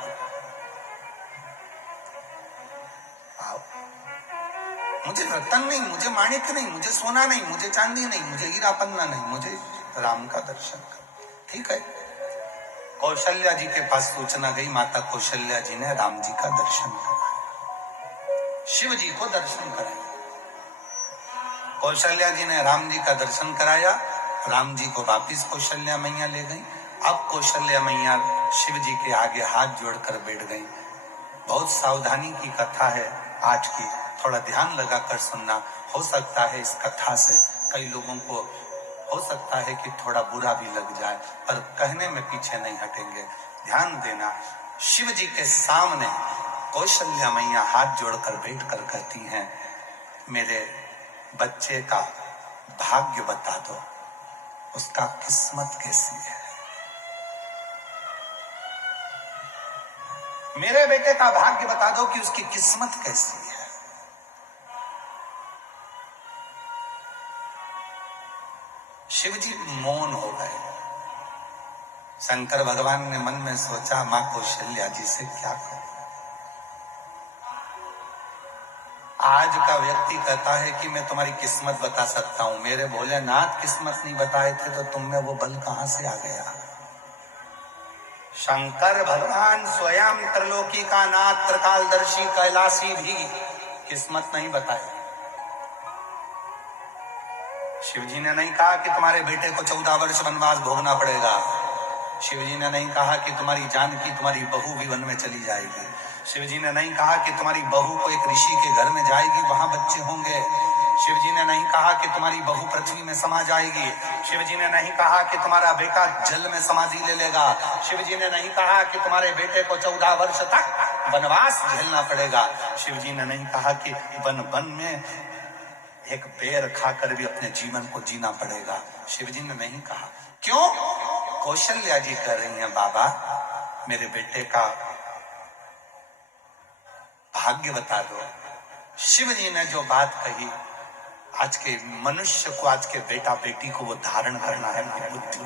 मुझे रतन नहीं, मुझे माणिक नहीं, मुझे सोना नहीं, मुझे चांदी नहीं, मुझे हीरा पन्ना नहीं, मुझे राम का दर्शन कर। ठीक है, कौशल्या जी के पास सूचना गई, माता कौशल्या जी ने राम जी का दर्शन कराया, शिव जी को दर्शन कराया। कौशल्या जी ने राम जी का दर्शन कराया, राम जी को वापिस कौशल्या मैया ले गई। अब कौशल्या मैया शिव जी के आगे हाथ जोड़कर बैठ गई। बहुत सावधानी की कथा है आज की, थोड़ा ध्यान लगाकर सुनना। हो सकता है इस कथा से कई लोगों को हो सकता है कि थोड़ा बुरा भी लग जाए, पर कहने में पीछे नहीं हटेंगे। ध्यान देना, शिव जी के सामने कौशल्या मैया हाथ जोड़कर बैठकर कहती हैं, मेरे बच्चे का भाग्य बता दो, उसका किस्मत कैसी है। मेरे बेटे का भाग्य बता दो कि उसकी किस्मत कैसी है। शिव जी मौन हो गए। शंकर भगवान ने मन में सोचा, मां कौशल्या जी से क्या करूं। आज का व्यक्ति कहता है कि मैं तुम्हारी किस्मत बता सकता हूं, मेरे भोलेनाथ किस्मत नहीं बताए थे तो तुम में वो बल कहां से आ गया। शंकर भगवान स्वयं त्रिलोकी का नाथ त्रिकालदर्शी कैलाशी भी किस्मत नहीं बताए। शिवजी ने नहीं कहा कि तुम्हारे बेटे को 14 वर्ष वनवास भोगना पड़ेगा। शिवजी ने नहीं कहा कि तुम्हारी जानकी तुम्हारी बहू भी वन में चली जाएगी। शिवजी ने नहीं कहा कि तुम्हारी बहू को एक ऋषि के घर में जाएगी, वहां बच्चे होंगे। शिवजी ने नहीं कहा कि तुम्हारी बहू पृथ्वी में समा जाएगी। शिवजी ने नहीं कहा कि तुम्हारा बेटा जल में समाधि ले लेगा। शिवजी ने नहीं कहा कि तुम्हारे बेटे को 14 वर्ष तक वनवास झेलना पड़ेगा। शिवजी ने नहीं कहा कि वन वन में एक बेर खाकर भी अपने जीवन को जीना पड़ेगा। शिवजी ने नहीं कहा। क्यों? कौशल्या जी कह रही हैं, बाबा मेरे बेटे का भाग्य बता दो। शिव जी ने जो बात कही, आज के मनुष्य को, आज के बेटा बेटी को वो धारण करना है बुद्धि।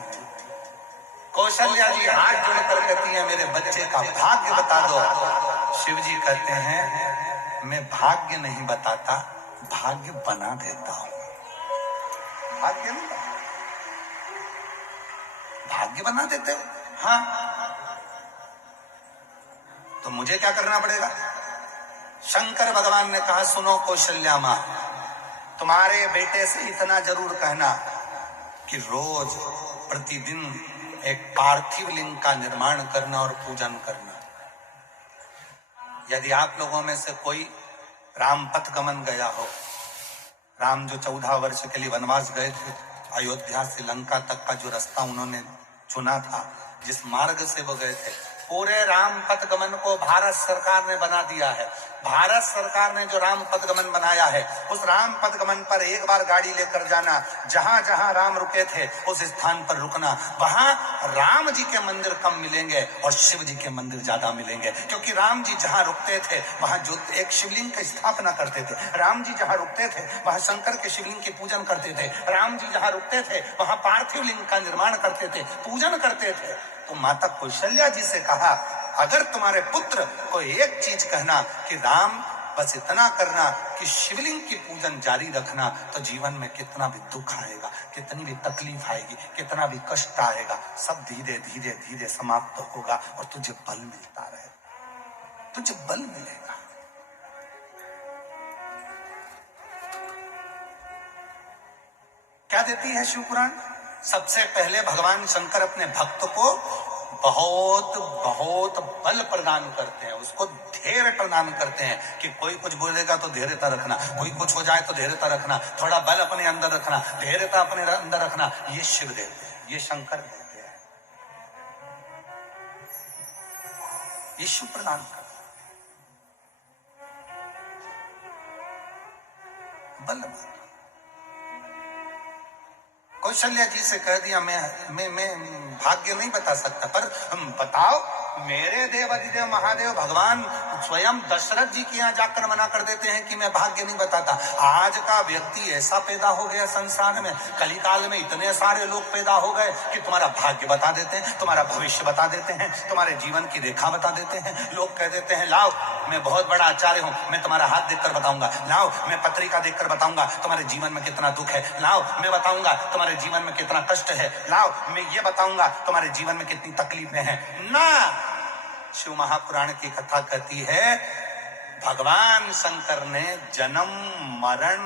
कौशल्या जी हाथ जोड़कर कहती है, मेरे बच्चे का भाग्य बता दो। शिव जी कहते हैं, मैं भाग्य नहीं बताता, भाग्य बना देता हूं। भाग्य नहीं, भाग्य बना देते हो? हाँ, तो मुझे क्या करना पड़ेगा? शंकर भगवान ने कहा, सुनो कौशल्या मां, तुम्हारे बेटे से इतना जरूर कहना कि रोज प्रतिदिन एक पार्थिव लिंग का निर्माण करना और पूजन करना। यदि आप लोगों में से कोई राम पथ गमन गया हो, राम जो 14 वर्ष के लिए वनवास गए थे, अयोध्या से लंका तक का जो रास्ता उन्होंने चुना था, जिस मार्ग से वो गए थे, पूरे राम पथ गमन को भारत सरकार ने बना दिया है। भारत सरकार ने जो राम पथ गमन बनाया है, उस राम पथ गमन पर एक बार गाड़ी लेकर जाना, जहां जहां राम रुके थे उस स्थान पर रुकना। वहां राम जी के मंदिर कम मिलेंगे और शिव जी के मंदिर ज्यादा मिलेंगे, क्योंकि राम जी जहां रुकते थे वहां जो एक शिवलिंग की स्थापना करते थे। राम जी जहां रुकते थे वहां शंकर के शिवलिंग की पूजन करते थे। राम जी जहां रुकते थे वहां पार्थिव लिंग का निर्माण करते थे, पूजन करते थे। तो माता कौशल्या जी से कहा, अगर तुम्हारे पुत्र को एक चीज कहना कि राम बस इतना करना कि शिवलिंग की पूजन जारी रखना, तो जीवन में कितना भी दुख आएगा, कितनी भी तकलीफ आएगी, कितना भी कष्ट आएगा, सब धीरे धीरे धीरे समाप्त होगा और तुझे बल मिलता रहेगा, तुझे बल मिलेगा। क्या देती है शिव पुराण? सबसे पहले भगवान शंकर अपने भक्त को बहुत बहुत बल प्रदान करते हैं, उसको धैर्य प्रदान करते हैं कि कोई कुछ बोलेगा तो धैर्यता रखना, कोई कुछ हो जाए तो धैर्यता रखना, थोड़ा बल अपने अंदर रखना, धैर्यता अपने अंदर रखना। ये शिव देते हैं, ये शंकर देते हैं, ये शिव प्रदान करते बल। कौशल्या जी से कह दिया, मैं भाग्य नहीं बता सकता, पर बताओ, मेरे देव अधिदेव महादेव भगवान स्वयं दशरथ जी के यहाँ जाकर मना कर देते हैं कि मैं भाग्य नहीं बताता। आज का व्यक्ति ऐसा पैदा हो गया संसार में, कलिकाल में इतने सारे लोग पैदा हो गए कि तुम्हारा भाग्य बता देते हैं, तुम्हारा भविष्य बता देते हैं, तुम्हारे जीवन की रेखा बता देते हैं। लोग कह देते हैं, लाओ मैं बहुत बड़ा आचार्य हूं, मैं तुम्हारा हाथ देखकर बताऊंगा, लाओ मैं पत्रिका देखकर बताऊंगा तुम्हारे जीवन में कितना दुख है, लाओ मैं बताऊंगा तुम्हारे जीवन में कितना कष्ट है, लाओ मैं ये बताऊंगा तुम्हारे जीवन में कितनी तकलीफें हैं। ना, शिव महापुराण की कथा कहती है, भगवान शंकर ने जन्म मरण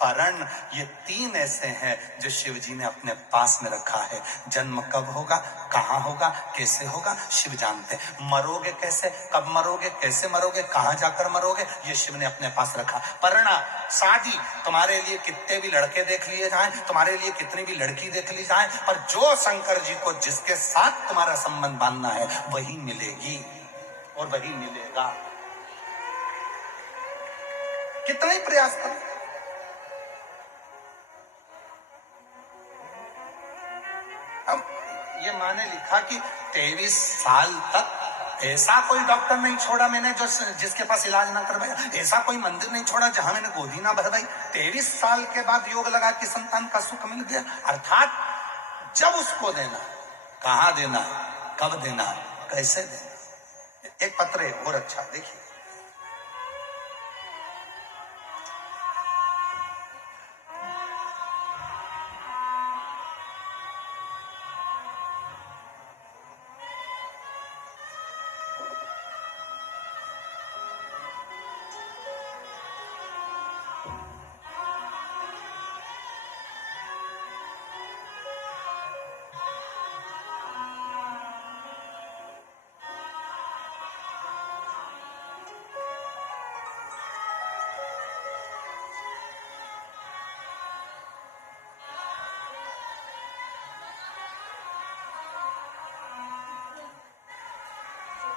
परण ये 3 ऐसे हैं जो शिव जी ने अपने पास में रखा है। जन्म कब होगा, कहां होगा, कैसे होगा, शिव जानते हैं। मरोगे कैसे, कब मरोगे, कैसे मरोगे, कहां जाकर मरोगे, ये शिव ने अपने पास रखा। परणा, शादी, तुम्हारे लिए कितने भी लड़के देख लिए जाएं, तुम्हारे लिए कितनी भी लड़की देख ली जाए, पर जो शंकर जी को जिसके साथ तुम्हारा संबंध बांधना है वही मिलेगी और वही मिलेगा। कितना ही प्रयास करो, अब ये माँ ने लिखा कि 23 साल तक ऐसा कोई डॉक्टर नहीं छोड़ा मैंने जो जिसके पास इलाज ना करवाया, ऐसा कोई मंदिर नहीं छोड़ा जहां मैंने गोदी ना भरवाई। 23 साल के बाद योग लगा कि संतान का सुख मिल गया। अर्थात जब उसको देना, कहां देना, कब देना, कैसे देना। एक पत्र है और अच्छा, देखिए।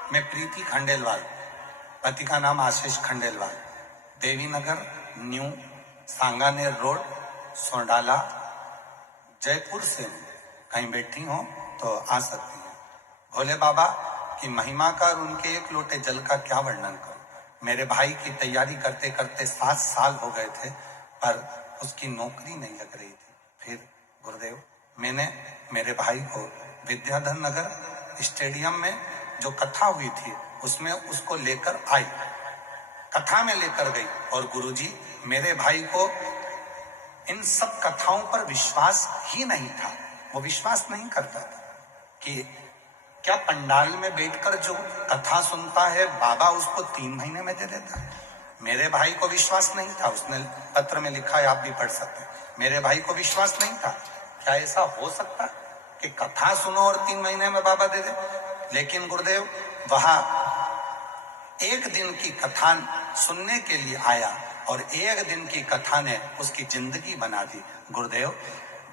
मैं प्रीति खंडेलवाल, पति का नाम आशीष खंडेलवाल, देवी नगर न्यू सांगानेर रोड सोंडाला जयपुर से हूं। कहीं बैठी हो तो आ सकती हैं। भोले बाबा की महिमा का और उनके एक लोटे जल का क्या वर्णन करूं। मेरे भाई की तैयारी करते करते 7 साल हो गए थे, पर उसकी नौकरी नहीं लग रही थी। फिर गुरुदेव, मैंने मेरे भाई को विद्याधर नगर स्टेडियम में जो कथा हुई थी उसमें उसको लेकर आई, कथा में लेकर गई। और गुरुजी, मेरे भाई को इन सब कथाओं पर विश्वास ही नहीं था। वो विश्वास नहीं करता था कि क्या पंडाल में बैठकर जो कथा सुनता है बाबा उसको 3 महीने में दे देता है। मेरे भाई को विश्वास नहीं था। उसने पत्र में लिखा है, आप भी पढ़ सकते हैं। मेरे भाई को विश्वास नहीं था, क्या ऐसा हो सकता कि कथा सुनो और 3 महीने में बाबा दे दे। लेकिन गुरुदेव वहां एक दिन की कथा सुनने के लिए आया और एक दिन की कथा ने उसकी जिंदगी बना दी। गुरुदेव,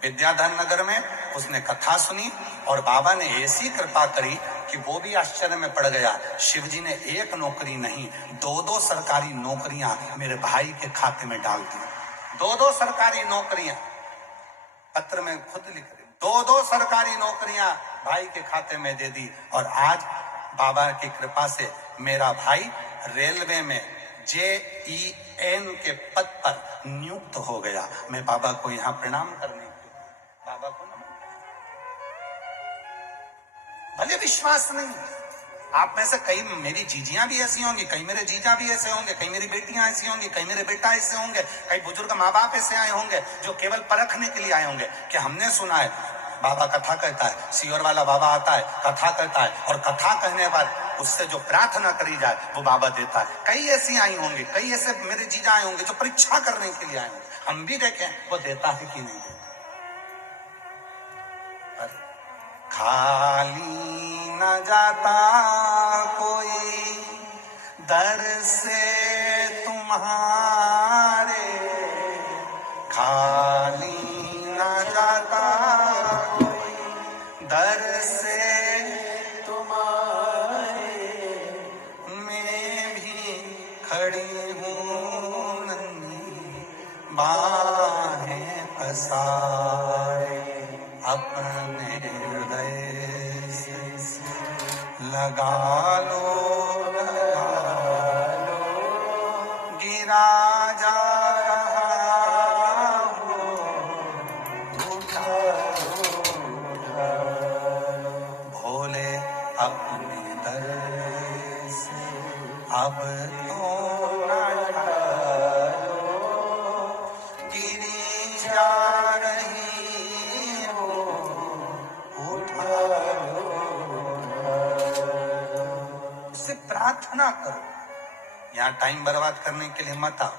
विद्याधर नगर में उसने कथा सुनी और बाबा ने ऐसी कृपा करी कि वो भी आश्चर्य में पड़ गया। शिवजी ने एक नौकरी नहीं, 2-2 सरकारी नौकरियां मेरे भाई के खाते में डाल दी। 2-2 सरकारी नौकरियां, पत्र में खुद लिख रही, 2-2 सरकारी नौकरियां भाई के खाते में दे दी। और आज बाबा की कृपा से मेरा भाई रेलवे में JEN के पद पर नियुक्त हो गया। मैं बाबा को यहाँ प्रणाम करने के बाबा को नमन। भले विश्वास नहीं, आप में से कई मेरी जीजियां भी ऐसी होंगी, कई मेरे जीजा भी ऐसे होंगे, कई मेरी बेटियां ऐसी होंगी, कई मेरे बेटा ऐसे होंगे, कई बुजुर्ग माँ बाप ऐसे आए होंगे जो केवल परखने के लिए आए होंगे कि हमने सुना है बाबा कथा कहता है, सियोर वाला बाबा आता है, कथा कहता है, और कथा कहने बाद उससे जो प्रार्थना करी जाए वो बाबा देता है। कई ऐसी आई होंगी, कई ऐसे मेरे जीजा आए होंगे जो परीक्षा करने के लिए आए होंगे। हम भी देखें वो देता है कि नहीं देता। खाली न जाता कोई दर से तुम्हारे, खाली न जाता कोई दर से तुम्हारे, मैं भी खड़ी हूँ नन्ही बाहें पसारे, अपने हृदय से लगा लो, गिरा जा रहा हो, उठा भोले अपने दर से अब तो न ढालो, गिरी जा रही हो, उससे प्रार्थना करो। यहाँ टाइम बर्बाद करने के लिए मत आओ,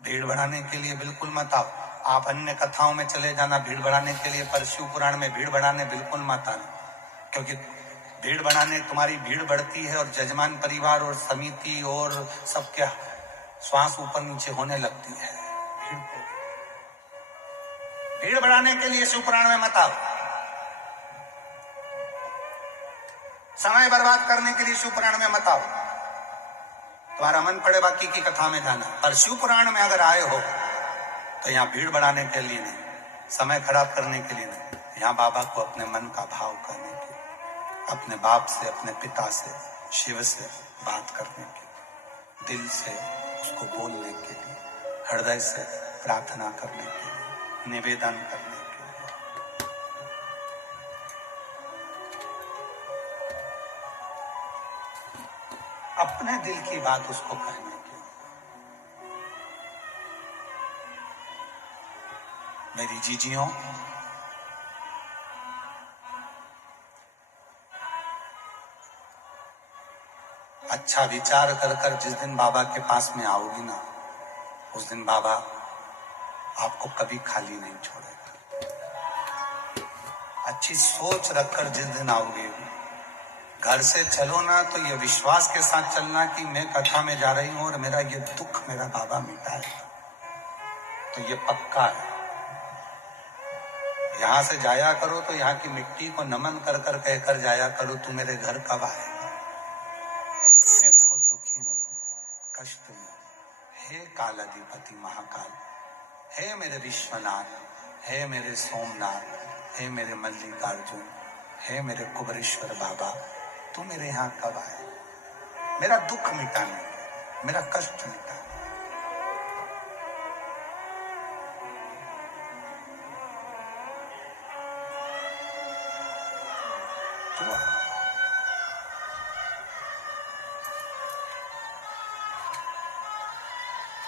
भीड़ बढ़ाने के लिए बिल्कुल मत आओ। आप अन्य कथाओं में चले जाना भीड़ बढ़ाने के लिए, पर शिव पुराण में भीड़ बढ़ाने बिल्कुल मत आना, क्योंकि भीड़ बढ़ाने तुम्हारी भीड़ बढ़ती है और जजमान परिवार और समिति और सबके श्वास ऊपर नीचे होने लगती है। भीड़ बढ़ाने के लिए शिव पुराण में मत आओ, समय बर्बाद करने के लिए शिव पुराण में मत आओ। तुम्हारा मन पड़े बाकी की कथा में जाना, पर शिव पुराण में अगर आए हो तो यहाँ भीड़ बढ़ाने के लिए नहीं, समय खराब करने के लिए नहीं, यहाँ बाबा को अपने मन का भाव करने के, अपने बाप से, अपने पिता से, शिव से बात करने के, दिल से उसको बोलने के लिए, हृदय से प्रार्थना करने के लिए, निवेदन करने के लिए। अपने दिल की बात उसको कहने के लिए। मेरी जीजियों, अच्छा विचार कर कर जिस दिन बाबा के पास में आओगी ना, उस दिन बाबा आपको कभी खाली नहीं छोड़ेगा। अच्छी सोच रखकर जिस दिन आओगे, घर से चलो ना तो ये विश्वास के साथ चलना कि मैं कथा में जा रही हूं और मेरा ये दुख मेरा बाबा मिटाएगा। तो ये पक्का है। यहां से जाया करो तो यहाँ की मिट्टी को नमन कर कर कहकर जाया करो, तू मेरे घर कब आएगा, मैं बहुत दुखी हूं, कष्ट में। हे कालाधिपति महाकाल, हे मेरे विश्वनाथ, हे मेरे सोमनाथ, हे मेरे मल्लिकार्जुन, हे मेरे कुबरेश्वर बाबा, तू मेरे यहाँ कब आए, मेरा दुख मिटाने, मेरा कष्ट मिटाने।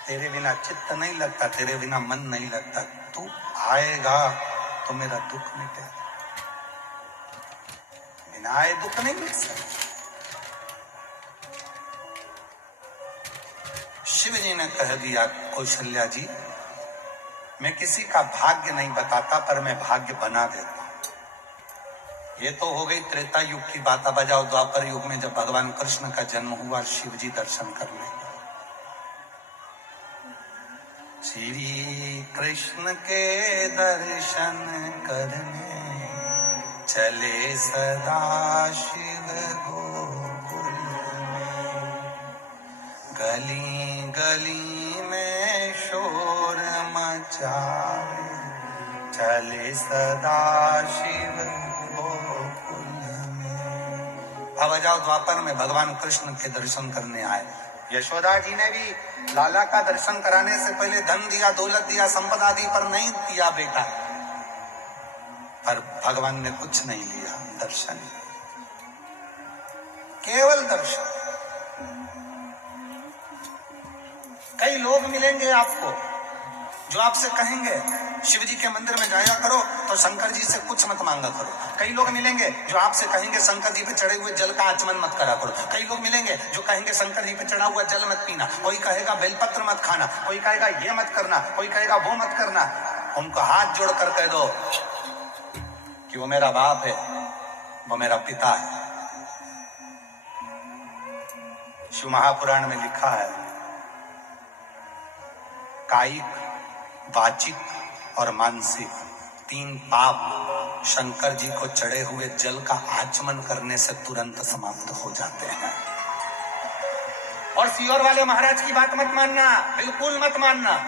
तेरे बिना चित्त नहीं लगता, तेरे बिना मन नहीं लगता। तू आएगा तो मेरा दुख मिटेगा, बिना आए दुख नहीं मिट सकता। शिव जी ने कह दिया, कौशल्या जी, मैं किसी का भाग्य नहीं बताता, पर मैं भाग्य बना देता हूं। ये तो हो गई त्रेता युग की बात। अब बजाओ द्वापर युग में, जब भगवान कृष्ण का जन्म हुआ, शिव जी दर्शन करने गए। श्री कृष्ण के दर्शन करने चले सदा शिव गोकुल में, गली गली में शोर मचाए चले सदा शिव गोकुल में। अब जाओ द्वापर में भगवान कृष्ण के दर्शन करने आए। यशोदा जी ने भी लाला का दर्शन कराने से पहले धन दिया, दौलत दिया, संपदा दी, पर नहीं दिया बेटा। पर भगवान ने कुछ नहीं लिया, दर्शन, केवल दर्शन। कई लोग मिलेंगे आपको जो आपसे कहेंगे शिव जी के मंदिर में जाया करो तो शंकर जी से कुछ मत मांगा करो। कई लोग मिलेंगे जो आपसे कहेंगे शंकर जी पे चढ़े हुए जल का आचमन मत करा करो। कई लोग मिलेंगे जो कहेंगे शंकर जी पे चढ़ा हुआ जल मत पीना, कोई कहेगा बेलपत्र मत खाना, कोई कहेगा ये मत करना, कोई कहेगा वो मत करना। उनको हाथ जोड़कर कह दो कि वो मेरा बाप है, वो मेरा पिता है। शिव महापुराण में लिखा है, कायिक, वाचिक और मानसिक तीन पाप शंकर जी को चढ़े हुए जल का आचमन करने से तुरंत समाप्त हो जाते हैं। और सीहोर वाले महाराज की बात मत मानना, बिल्कुल मत मानना।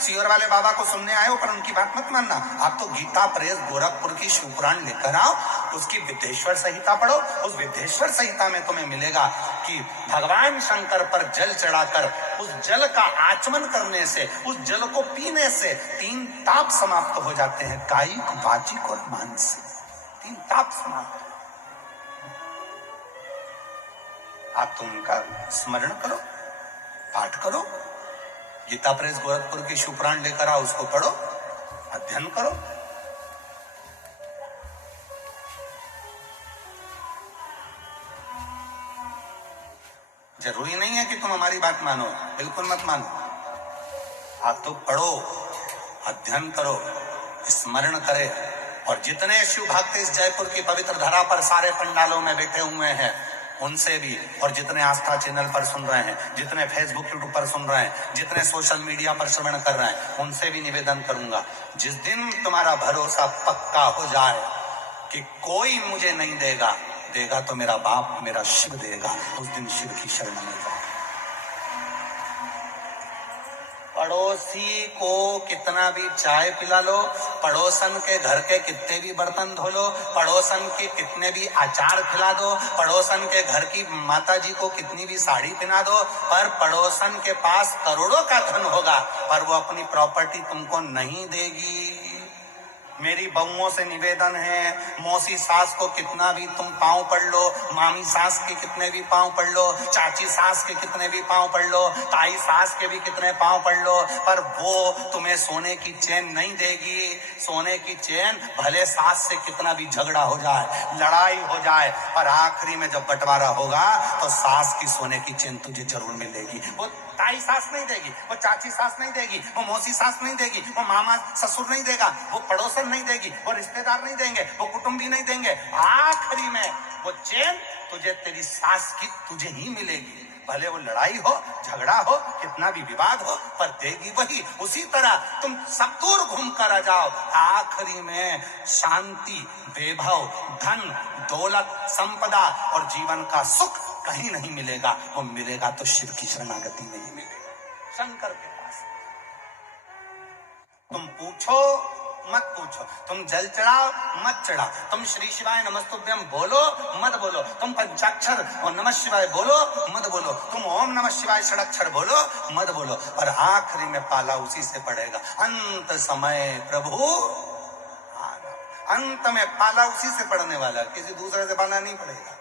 सीहोर वाले बाबा को सुनने आए हो पर उनकी बात मत मानना। आप तो गीता प्रेस गोरखपुर की शिवपुराण लेकर आओ, उसकी विद्येश्वर संहिता पढ़ो। उस विद्येश्वर संहिता में तुम्हें मिलेगा कि भगवान शंकर पर जल चढ़ाकर उस जल का आचमन करने से, उस जल को पीने से तीन ताप समाप्त हो जाते हैं, कायिक, वाचिक और मानसिक। तीन ताप समाप्त। आप तो उनका स्मरण करो, पाठ करो। गीता प्रेस गोरखपुर की शिवपुराण लेकर आओ, उसको पढ़ो, अध्ययन करो। जरूरी नहीं है कि तुम हमारी बात मानो, बिल्कुल मत मानो। आप तो पढ़ो, अध्ययन करो, स्मरण करे। और जितने शिव भक्त इस जयपुर की पवित्र धरा पर सारे पंडालों में बैठे हुए हैं, उनसे भी, और जितने आस्था चैनल पर सुन रहे हैं, जितने फेसबुक यूट्यूब पर सुन रहे हैं, जितने सोशल मीडिया पर श्रवण कर रहे हैं, उनसे भी निवेदन करूंगा, जिस दिन तुम्हारा भरोसा पक्का हो जाए कि कोई मुझे नहीं देगा, देगा तो मेरा बाप, मेरा शिव देगा, उस दिन शिव की शरण में जाओ। पड़ोसी को कितना भी चाय पिला लो, पड़ोसन के घर के कितने भी बर्तन धो लो, पड़ोसन के कितने भी अचार खिला दो, पड़ोसन के घर की माता जी को कितनी भी साड़ी पहना दो, पर पड़ोसन के पास करोड़ों का धन होगा पर वो अपनी प्रॉपर्टी तुमको नहीं देगी। मेरी बहुओं से निवेदन है, मौसी सास को कितना भी तुम पांव पड़ लो, मामी सास के कितने भी पांव पड़ लो, चाची सास के कितने भी पांव पड़ लो, ताई सास के भी कितने पांव पड़ लो, पर वो तुम्हें सोने की चैन नहीं देगी। सोने की चैन भले सास से कितना भी झगड़ा हो जाए, लड़ाई हो जाए, पर आखिरी में जब बंटवारा होगा तो सास की सोने की चैन तुझे जरूर मिलेगी। वो ताई सास नहीं देगी, वो चाची सास नहीं देगी, वो मौसी सास नहीं देगी, वो मामा ससुर नहीं देगा, वो पड़ोसन नहीं देगी, वो रिश्तेदार नहीं देंगे, वो कुटुंबी नहीं देंगे। आखिरी में वो चैन तुझे तेरी सास की तुझे ही मिलेगी। भले वो लड़ाई हो, झगड़ा हो, कितना भी विवाद हो, पर देगी वही। उसी तरह तुम सब दूर घूम कर आ जाओ, आखिरी में शांति, वैभव, धन, दौलत, संपदा और जीवन का सुख कहीं नहीं मिलेगा। वो मिलेगा तो शिव की शरणागति में ही मिलेगा, शंकर के पास। तुम पूछो मत पूछो, तुम जल चढ़ाओ मत चढ़ाओ, तुम श्री शिवाय नमस्तुभ्यम बोलो मत बोलो, तुम पंचाक्षर और नमः शिवाय बोलो मत बोलो, तुम ओम नमः शिवाय षडाक्षर बोलो मत बोलो, पर आखिरी में पाला उसी से पड़ेगा। अंत समय प्रभु अंत में पाला उसी से पड़ने वाला, किसी दूसरे से पाला नहीं पड़ेगा,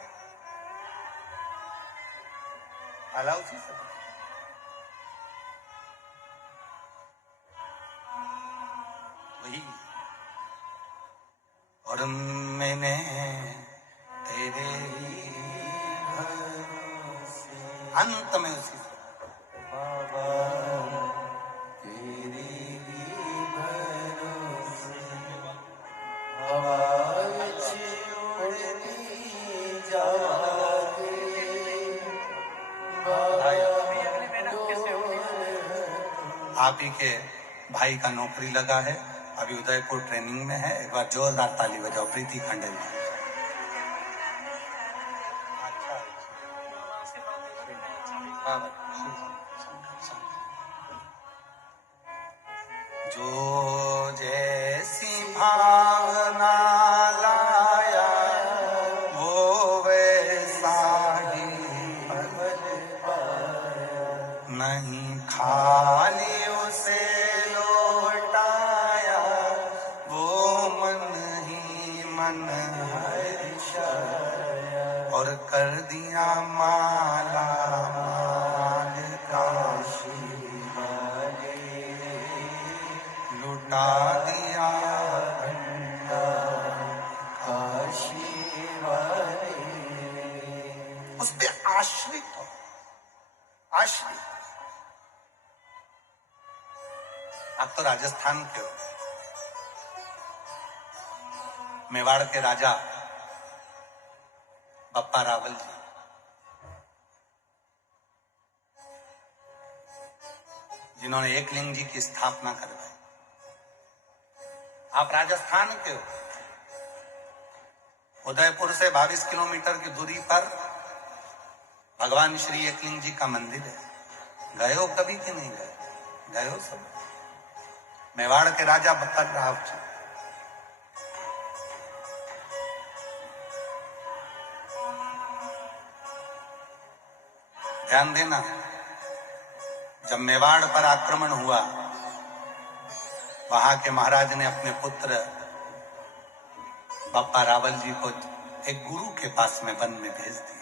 पाला उसी से। वही और मैंने तेरे अंत में उसी से बाबा तेरे भरोसे आवाज उड़ती जागे। आप ही के भाई का नौकरी लगा है, अभी उदयपुर ट्रेनिंग में है। एक बार जोरदार ताली बजाओ प्रीति खंडेल। जो जैसी भावना लाया वो वैसा ही नहीं, खाली उसे लौटाया वो मन ही मन हर्षाया, और कर दिया माला माल काशी वाले, लुटा दिया भंडार काशी वाले। उस पे आश्रित हो, आश्रित। आप तो राजस्थान के हो, मेवाड़ के राजा बप्पा रावल जी, जिन्होंने एकलिंग जी की स्थापना करवाई। आप राजस्थान के हो, उदयपुर से 22 किलोमीटर की दूरी पर भगवान श्री एकलिंग जी का मंदिर है। गए हो कभी कि नहीं गए? गए हो सब। मेवाड़ के राजा बप्पा राव जी, ध्यान देना, जब मेवाड़ पर आक्रमण हुआ, वहां के महाराज ने अपने पुत्र बप्पा रावल जी को एक गुरु के पास में वन में भेज दिया।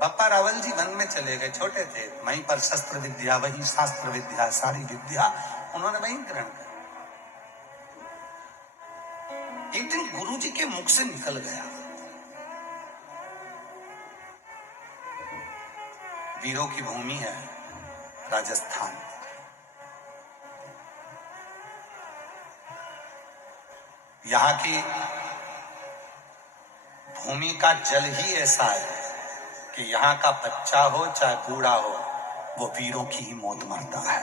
बप्पा रावल जी वन में चले गए, छोटे थे, वहीं पर शस्त्र विद्या, वहीं शास्त्र विद्या, सारी विद्या उन्होंने वहीं ग्रहण की। एक दिन गुरु जी के मुख से निकल गया, वीरों की भूमि है राजस्थान, यहां की भूमि का जल ही ऐसा है कि यहां का बच्चा हो चाहे बूढ़ा हो, वो वीरों की ही मौत मरता है।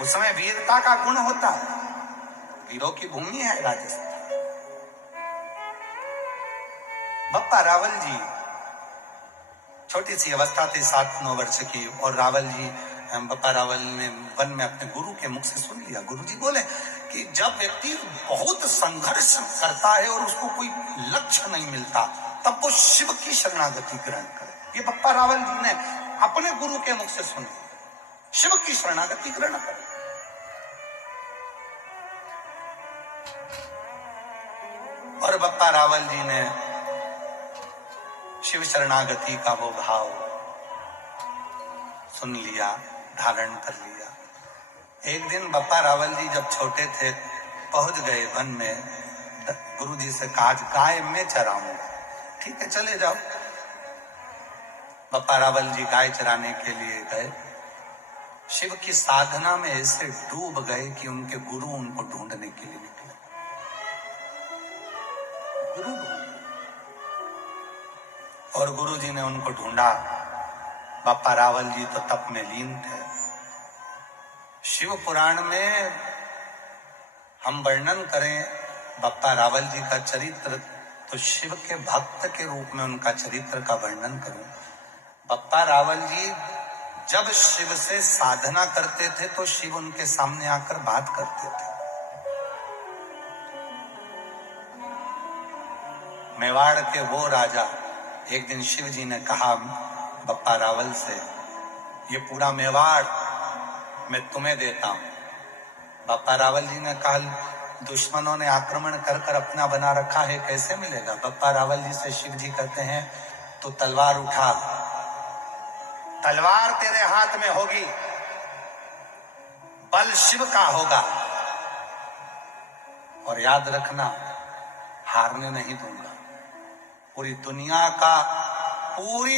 उसमें वीरता का गुण होता है, वीरों की भूमि है राजस्थान। बप्पा रावल जी छोटी सी अवस्था थी 7-9 वर्ष की, और रावल जी, बप्पा रावल ने वन में अपने गुरु के मुख से सुन लिया। गुरु जी बोले कि जब व्यक्ति बहुत संघर्ष करता है और उसको कोई लक्ष्य नहीं मिलता, तब वो शिव की शरणागति ग्रहण करे। ये बप्पा रावल जी ने अपने गुरु के मुख से सुन लिया, शिव की शरणागति ग्रहण करे। और बप्पा रावल जी ने शिव शरणागति का वो भाव सुन लिया, धारण कर लिया। एक दिन बप्पा रावल जी जब छोटे थे, पहुंच गए वन में। गुरु जी से कहा, गाय मैं चराऊंगा। ठीक है, चले जाओ। बप्पा रावल जी गाय चराने के लिए गए। शिव की साधना में ऐसे डूब गए कि उनके गुरु उनको ढूंढने के लिए निकले। गुरु, और गुरु जी ने उनको ढूंढा। बप्पा रावल जी तो तप में लीन थे। शिव पुराण में हम वर्णन करें बप्पा रावल जी का चरित्र, तो शिव के भक्त के रूप में उनका चरित्र का वर्णन करूं। बप्पा रावल जी जब शिव से साधना करते थे तो शिव उनके सामने आकर बात करते थे। मेवाड़ के वो राजा, एक दिन शिव जी ने कहा बप्पा रावल से, ये पूरा मेवाड़ मैं तुम्हें देता हूं। बप्पा रावल जी ने कहा, दुश्मनों ने आक्रमण कर कर अपना बना रखा है, कैसे मिलेगा। बप्पा रावल जी से शिव जी कहते हैं, तो तलवार उठा, तलवार तेरे हाथ में होगी, बल शिव का होगा, और याद रखना हारने नहीं दूंगा। पूरी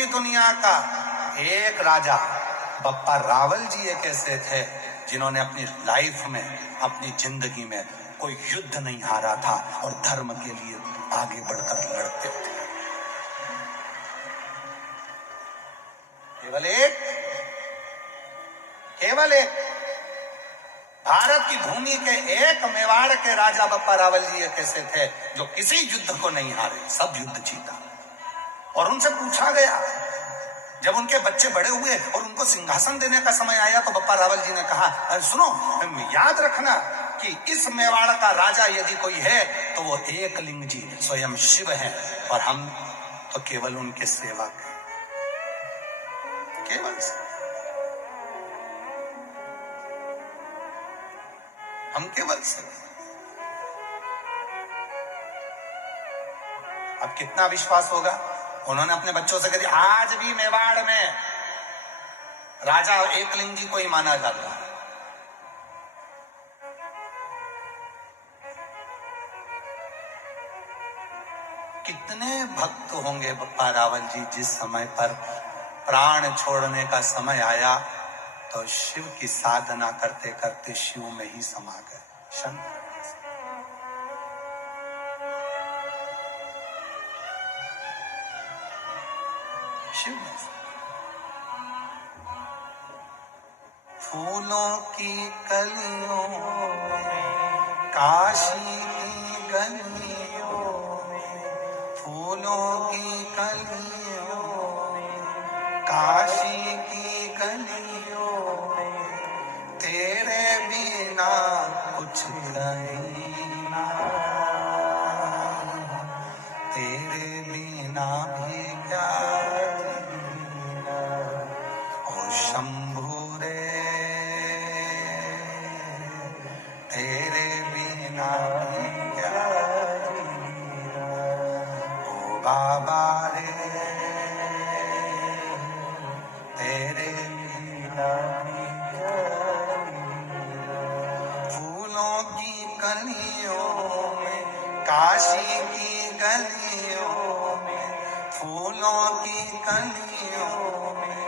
दुनिया का एक राजा बप्पा रावल जी एक ऐसे थे जिन्होंने अपनी लाइफ में, अपनी जिंदगी में कोई युद्ध नहीं हारा था और धर्म के लिए आगे बढ़कर लड़ते थे। केवल एक भारत की भूमि के एक मेवाड़ के राजा बप्पा रावल जी एक ऐसे थे जो किसी युद्ध को नहीं हारे, सब युद्ध जीता। और उनसे पूछा गया, जब उनके बच्चे बड़े हुए और उनको सिंहासन देने का समय आया, तो बप्पा रावल जी ने कहा, सुनो, याद रखना कि इस मेवाड़ का राजा यदि कोई है तो वो एकलिंग जी स्वयं शिव हैं, और हम तो केवल उनके सेवक हैं। केवल हम केवल सेवक। अब कितना विश्वास होगा। उन्होंने अपने बच्चों से कहा, आज भी मेवाड़ में राजा एकलिंग जी को ही माना जाता है। कितने भक्त होंगे बप्पा रावल जी, जिस समय पर प्राण छोड़ने का समय आया तो शिव की साधना करते करते शिव में ही समा गए। शंकर शिव में। फूलों की कलियों में, काशी की गलियों में, फूलों की कलियों में, काशी की गलियों में, तेरे बिना कुछ नहीं ना, तेरे बिना भी क्या जीना। ओ शंभू रे, तेरे बिना भी क्या जीना। ओ बाबा रे, तेरे बिना भी क्या जीना। फूलों की कलियों में, काशी की गलियों में, फूलों की कलियों में,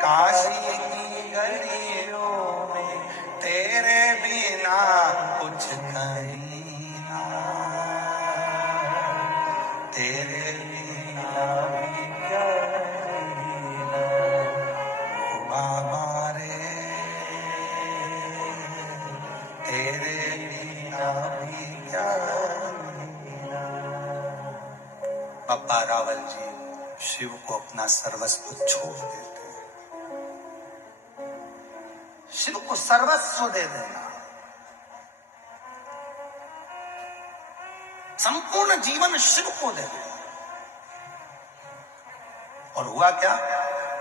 काशी की गलियों में, तेरे बिना कुछ नहीं ना, तेरे बिना भी क्या जीना। ओ बाबा रे, तेरे बिना भी क्या जीना। बप्पा रावल जी शिव को अपना सर्वस्व छोड़ देते हैं। शिव को सर्वस्व दे देना, संपूर्ण जीवन शिव को दे देना। और हुआ क्या,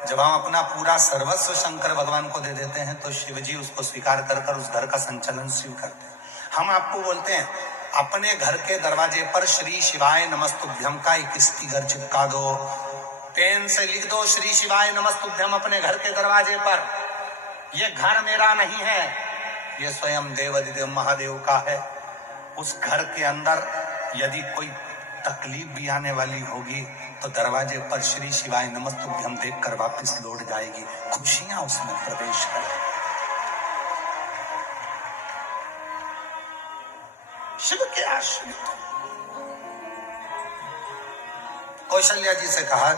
जब हम अपना पूरा सर्वस्व शंकर भगवान को दे देते हैं तो शिव जी उसको स्वीकार कर उस घर का संचालन शिव करते हैं। हम आपको बोलते हैं अपने घर के दरवाजे पर श्री शिवाय नमस्तुभ्यम का एक स्टिकर चिपका दो, पेन से लिख दो श्री शिवाय नमस्तुभ्यम अपने घर के दरवाजे पर। ये घर मेरा नहीं है, ये स्वयं देवाधिदेव महादेव का है। उस घर के अंदर यदि कोई तकलीफ भी आने वाली होगी तो दरवाजे पर श्री शिवाय नमस्तुभ्यम देखकर वापस लौट जाएगी, खुशियां उसमें प्रवेश करें। शिव के आश्रित। कौशल्या जी से कहा,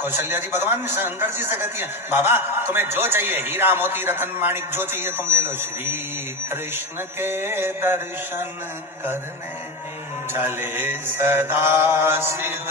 कौशल्या जी भगवान शंकर जी से कहती है, बाबा तुम्हें जो चाहिए, हीरा मोती रतन माणिक जो चाहिए तुम ले लो। श्री कृष्ण के दर्शन करने चले सदा शिव